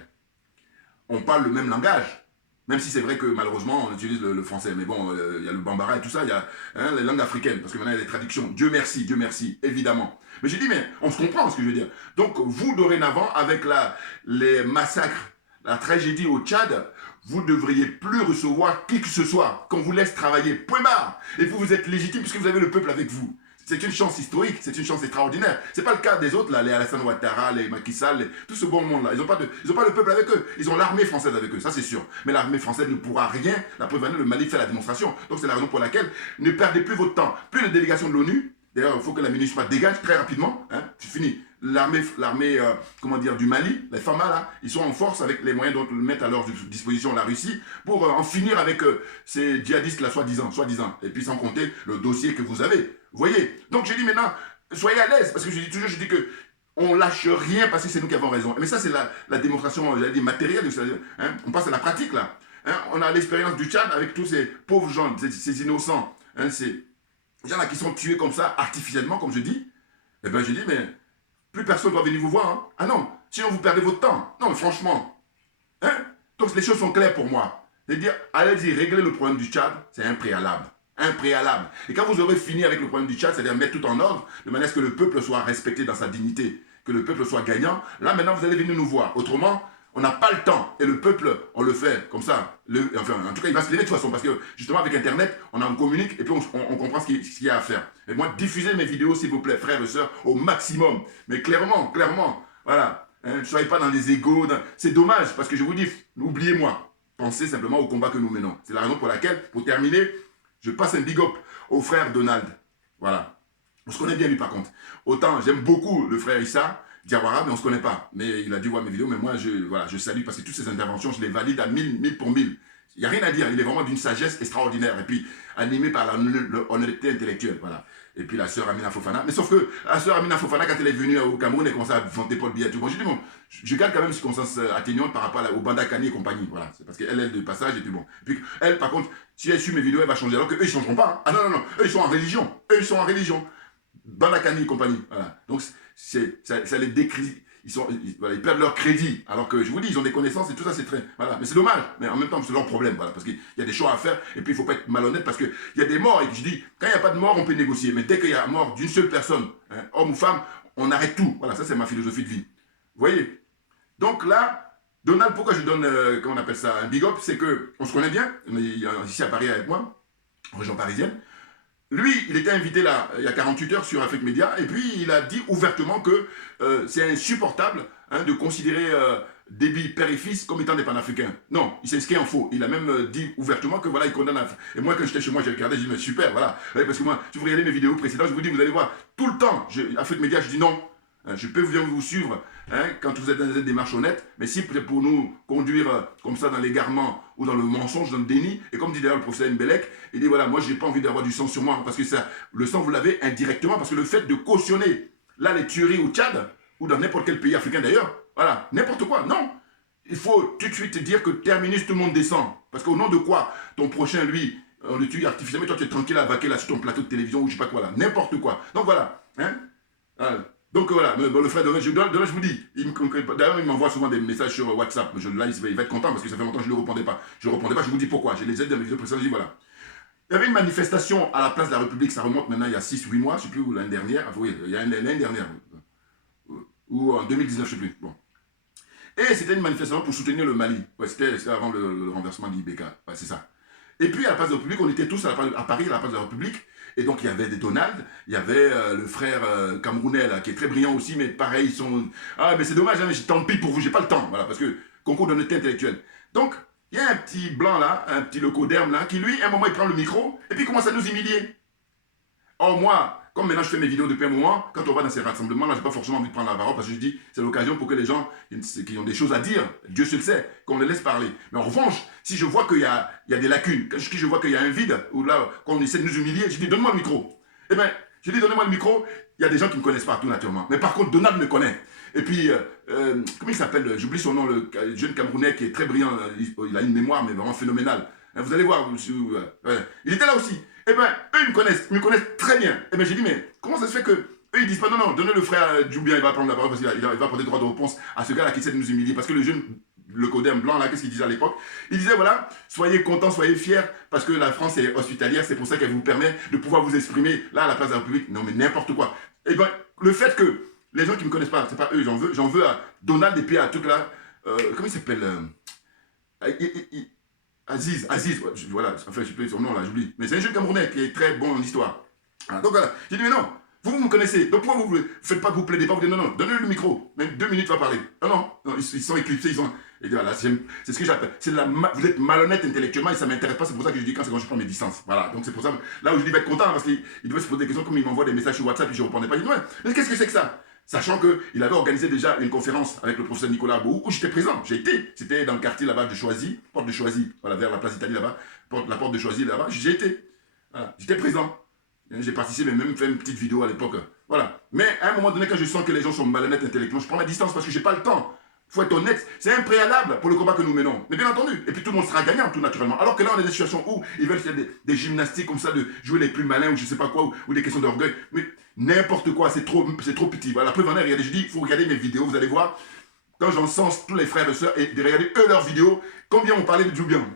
on parle le même langage. Même si c'est vrai que malheureusement on utilise le français. Mais bon, il y a le bambara et tout ça, il y a les langues africaines. Parce que maintenant il y a des traductions. Dieu merci, évidemment. Mais j'ai dit, mais on se comprend ce que je veux dire. Donc vous, dorénavant, avec les massacres, la tragédie au Tchad, vous ne devriez plus recevoir qui que ce soit qu'on vous laisse travailler. Point barre. Et vous êtes légitime puisque vous avez le peuple avec vous. C'est une chance historique, c'est une chance extraordinaire. Ce n'est pas le cas des autres, là, les Alassane Ouattara, les Macky Sall, tout ce bon monde-là. Ils n'ont pas le peuple avec eux. Ils ont l'armée française avec eux, ça c'est sûr. Mais l'armée française ne pourra rien. La preuve, le Mali fait la démonstration. Donc c'est la raison pour laquelle ne perdez plus votre temps. Plus de délégation de l'ONU. D'ailleurs, il faut que la ministre dégage très rapidement. Hein, c'est fini. L'armée comment dire, du Mali, les FAMA, là, ils sont en force avec les moyens dont ils mettent à leur disposition la Russie pour en finir avec ces djihadistes-là, soi-disant. Et puis sans compter le dossier que vous avez. Vous voyez? Donc j'ai dit maintenant, soyez à l'aise, parce que je dis que on lâche rien parce que c'est nous qui avons raison. Mais ça, c'est la démonstration, j'allais dire, matérielle. Hein, on passe à la pratique, là. Hein, on a l'expérience du Tchad avec tous ces pauvres gens, ces innocents, hein, ces gens là qui sont tués comme ça, artificiellement, comme je dis. Eh bien, j'ai dit, mais plus personne ne doit venir vous voir. Hein. Ah non, sinon vous perdez votre temps. Non, mais franchement. Hein? Donc les choses sont claires pour moi. C'est-à-dire, allez-y, régler le problème du Tchad, c'est un préalable. Un préalable. Et quand vous aurez fini avec le problème du Tchad, c'est-à-dire mettre tout en ordre, de manière à ce que le peuple soit respecté dans sa dignité, que le peuple soit gagnant, là maintenant vous allez venir nous voir. Autrement, on n'a pas le temps. Et le peuple, on le fait comme ça. Enfin, en tout cas, il va se lever de toute façon, parce que justement avec Internet, on communique et puis on comprend ce qu'il y a à faire. Et moi, diffusez mes vidéos, s'il vous plaît, frères et sœurs, au maximum. Mais clairement, voilà. Hein, ne soyez pas dans les égos. C'est dommage, parce que je vous dis, oubliez-moi. Pensez simplement au combat que nous menons. C'est la raison pour laquelle, pour terminer, je passe un big up au frère Donald. Voilà. On se connaît bien lui par contre. Autant j'aime beaucoup le frère Issa Diawara, mais on ne se connaît pas. Mais il a dû voir mes vidéos, mais moi je salue parce que toutes ces interventions, je les valide à 1000 pour 1000. Il n'y a rien à dire, il est vraiment d'une sagesse extraordinaire. Et puis animé par l'honnêteté intellectuelle. Voilà. Et puis la sœur Amina Fofana. Mais sauf que la sœur Amina Fofana, quand elle est venue au Cameroun, elle commençait à vanter Paul Biya. Bon, j'ai dit, bon, je garde quand même une circonstance atténuante par rapport au Banda Kani et compagnie. Voilà. C'est parce qu'elle est de passage et puis bon. Et puis elle, par contre, si elle suit mes vidéos, elle va changer. Alors qu'eux, ils ne changeront pas. Hein. Ah non. Eux, ils sont en religion. Banda Kani et compagnie. Voilà. Donc, ça les décrit. Ils perdent leur crédit, alors que je vous dis, ils ont des connaissances et tout ça, c'est très... Voilà. Mais c'est dommage, mais en même temps, c'est leur problème, voilà, parce qu'il y a des choix à faire, et puis il ne faut pas être malhonnête, parce qu'il y a des morts, et je dis, quand il n'y a pas de mort, on peut négocier, mais dès qu'il y a la mort d'une seule personne, hein, homme ou femme, on arrête tout. Voilà, ça c'est ma philosophie de vie. Vous voyez? Donc là, Donald, pourquoi je donne, comment on appelle ça, un big up, c'est qu'on se connaît bien, il est ici à Paris avec moi, en région parisienne. Lui, il était invité là, il y a 48 heures sur Afrique Média, et puis il a dit ouvertement que c'est insupportable hein, de considérer Déby, père et fils, comme étant des panafricains. Non, il s'inscrit en faux. Il a même dit ouvertement que voilà, il condamne. Et moi, quand j'étais chez moi, j'ai regardé, j'ai dit, mais super, voilà. Ouais, parce que moi, si vous regardez mes vidéos précédentes, je vous dis, vous allez voir, tout le temps, Afrique Média, je dis non. Je peux bien vous suivre hein, quand vous êtes dans des démarches honnêtes, mais si peut-être pour nous conduire comme ça dans l'égarement ou dans le mensonge, dans le déni, et comme dit d'ailleurs le professeur Mbelek, il dit voilà, moi j'ai pas envie d'avoir du sang sur moi, parce que ça, le sang vous l'avez indirectement, parce que le fait de cautionner là les tueries au Tchad, ou dans n'importe quel pays africain d'ailleurs, voilà, n'importe quoi, non. Il faut tout de suite dire que terminus, tout le monde descend, parce qu'au nom de quoi ton prochain, lui, on le tue artificiellement, toi tu es tranquille à vaquer là sur ton plateau de télévision ou je sais pas quoi là, n'importe quoi. Donc voilà, hein. Donc voilà, le frère de je vous dis, d'ailleurs il m'envoie souvent des messages sur WhatsApp, là il va être content parce que ça fait longtemps que je ne le répondais pas. Je ne répondais pas, je vous dis pourquoi, j'ai les aides dans mes vidéos précédentes, je dis voilà. Il y avait une manifestation à la place de la République, ça remonte maintenant il y a 6-8 mois, je ne sais plus où l'année dernière, enfin oui, il y a l'année dernière, ou en 2019, je ne sais plus. Bon. Et c'était une manifestation pour soutenir le Mali. Ouais, c'était avant le renversement de l'IBK. Ouais, c'est ça. Et puis à la place de la République, on était tous à Paris, à la place de la République. Et donc il y avait des Donald, il y avait le frère camerounais là, qui est très brillant aussi, mais pareil, ils sont... Ah mais c'est dommage, hein, tant pis pour vous, j'ai pas le temps. Voilà, parce que concours d'honnêteté intellectuelle. Donc, il y a un petit blanc là, un petit locoderme là, qui lui, à un moment, il prend le micro, et puis il commence à nous humilier. Or moi, comme maintenant je fais mes vidéos depuis un moment, quand on va dans ces rassemblements, là, j'ai pas forcément envie de prendre la parole parce que je dis, c'est l'occasion pour que les gens qui ont des choses à dire, Dieu se le sait, qu'on les laisse parler. Mais en revanche, si je vois qu'il y a des lacunes, si je vois qu'il y a un vide, ou là, qu'on essaie de nous humilier, je dis, donne-moi le micro. Eh bien, je dis, donnez-moi le micro, il y a des gens qui ne me connaissent pas, tout naturellement. Mais par contre, Donald me connaît. Et puis, comment il s'appelle? J'oublie son nom, le jeune Camerounais qui est très brillant, il a une mémoire, mais vraiment phénoménale. Vous allez voir, il était là aussi. Eh bien, eux, ils me connaissent très bien. Eh bien, j'ai dit, mais comment ça se fait que eux, ils disent pas, non, non, donnez le frère Djoubia, il va prendre la parole parce qu'il va apporter droit de réponse à ce gars-là qui essaie de nous humilier. Parce que le jeune, le codème blanc, là, qu'est-ce qu'il disait à l'époque? Il disait, voilà, soyez contents, soyez fiers, parce que la France est hospitalière, c'est pour ça qu'elle vous permet de pouvoir vous exprimer là à la place de la République. Non, mais n'importe quoi. Eh bien, le fait que les gens qui ne me connaissent pas, c'est pas eux, j'en veux à Donald et puis à tout là, comment il s'appelle Aziz, voilà, enfin, je sais plus son nom là, j'oublie. Mais c'est un jeune Camerounais qui est très bon en histoire. Voilà, donc voilà, j'ai dit, mais non, vous me connaissez, donc pourquoi vous ne faites pas, vous plaidez pas, vous dites non, non, donnez-lui le micro, même 2 minutes va parler. Non, non, non ils sont éclipsés, ils sont... Et voilà, c'est ce que j'appelle, vous êtes malhonnête intellectuellement et ça ne m'intéresse pas, c'est pour ça que je dis quand je prends mes distances. Voilà, donc c'est pour ça, là où je dis, il va être content, parce qu'il devait se poser des questions, comme il m'envoie des messages sur WhatsApp et je ne répondais pas, il dit, ouais, mais qu'est-ce que c'est que ça? Sachant qu'il avait organisé déjà une conférence avec le professeur Nicolas Arbou, où j'étais présent, j'ai été, c'était dans le quartier là-bas de Choisy, porte de Choisy, voilà, vers la place d'Italie là-bas, la porte de Choisy là-bas, j'y été, voilà, j'étais présent, j'ai participé, même fait une petite vidéo à l'époque, voilà. Mais à un moment donné, quand je sens que les gens sont malhonnêtes intellectuellement, je prends ma distance parce que j'ai pas le temps. Il faut être honnête, c'est un préalable pour le combat que nous menons. Mais bien entendu, et puis tout le monde sera gagnant tout naturellement. Alors que là, on est dans des situations où ils veulent faire des gymnastiques comme ça, de jouer les plus malins ou je sais pas quoi, ou des questions d'orgueil. Mais n'importe quoi, c'est trop petit. Voilà, la preuve en est, regardez, je dis, il faut regarder mes vidéos, vous allez voir, quand j'encense tous les frères et sœurs et de regarder eux leurs vidéos, combien on parlait de Djoubian.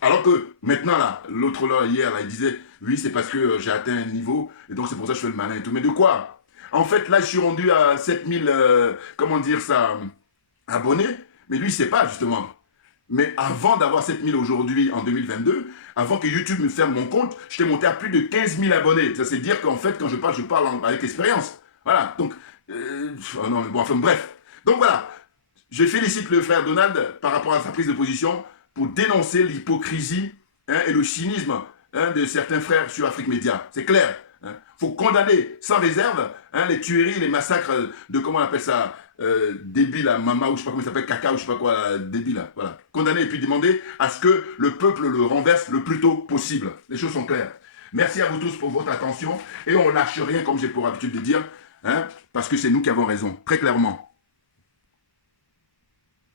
Alors que maintenant, là, l'autre là, hier, là, il disait, oui, c'est parce que j'ai atteint un niveau, et donc c'est pour ça que je fais le malin et tout. Mais de quoi? En fait, là, je suis rendu à 7000, comment dire ça, abonnés, mais lui, il ne sait pas, justement. Mais avant d'avoir 7000 aujourd'hui, en 2022, avant que YouTube me ferme mon compte, j'étais monté à plus de 15 000 abonnés. Ça, c'est dire qu'en fait, quand je parle avec expérience. Voilà, donc, non, mais bon, enfin, bref. Donc voilà, je félicite le frère Donald par rapport à sa prise de position pour dénoncer l'hypocrisie et le cynisme de certains frères sur Afrique Média. C'est clair. Il faut condamner sans réserve les tueries, les massacres de, comment on appelle ça, débile à Mama, ou je sais pas comment il s'appelle, Caca, ou je sais pas quoi, débile, voilà. Condamner et puis demander à ce que le peuple le renverse le plus tôt possible. Les choses sont claires. Merci à vous tous pour votre attention et on lâche rien, comme j'ai pour habitude de dire, parce que c'est nous qui avons raison, très clairement.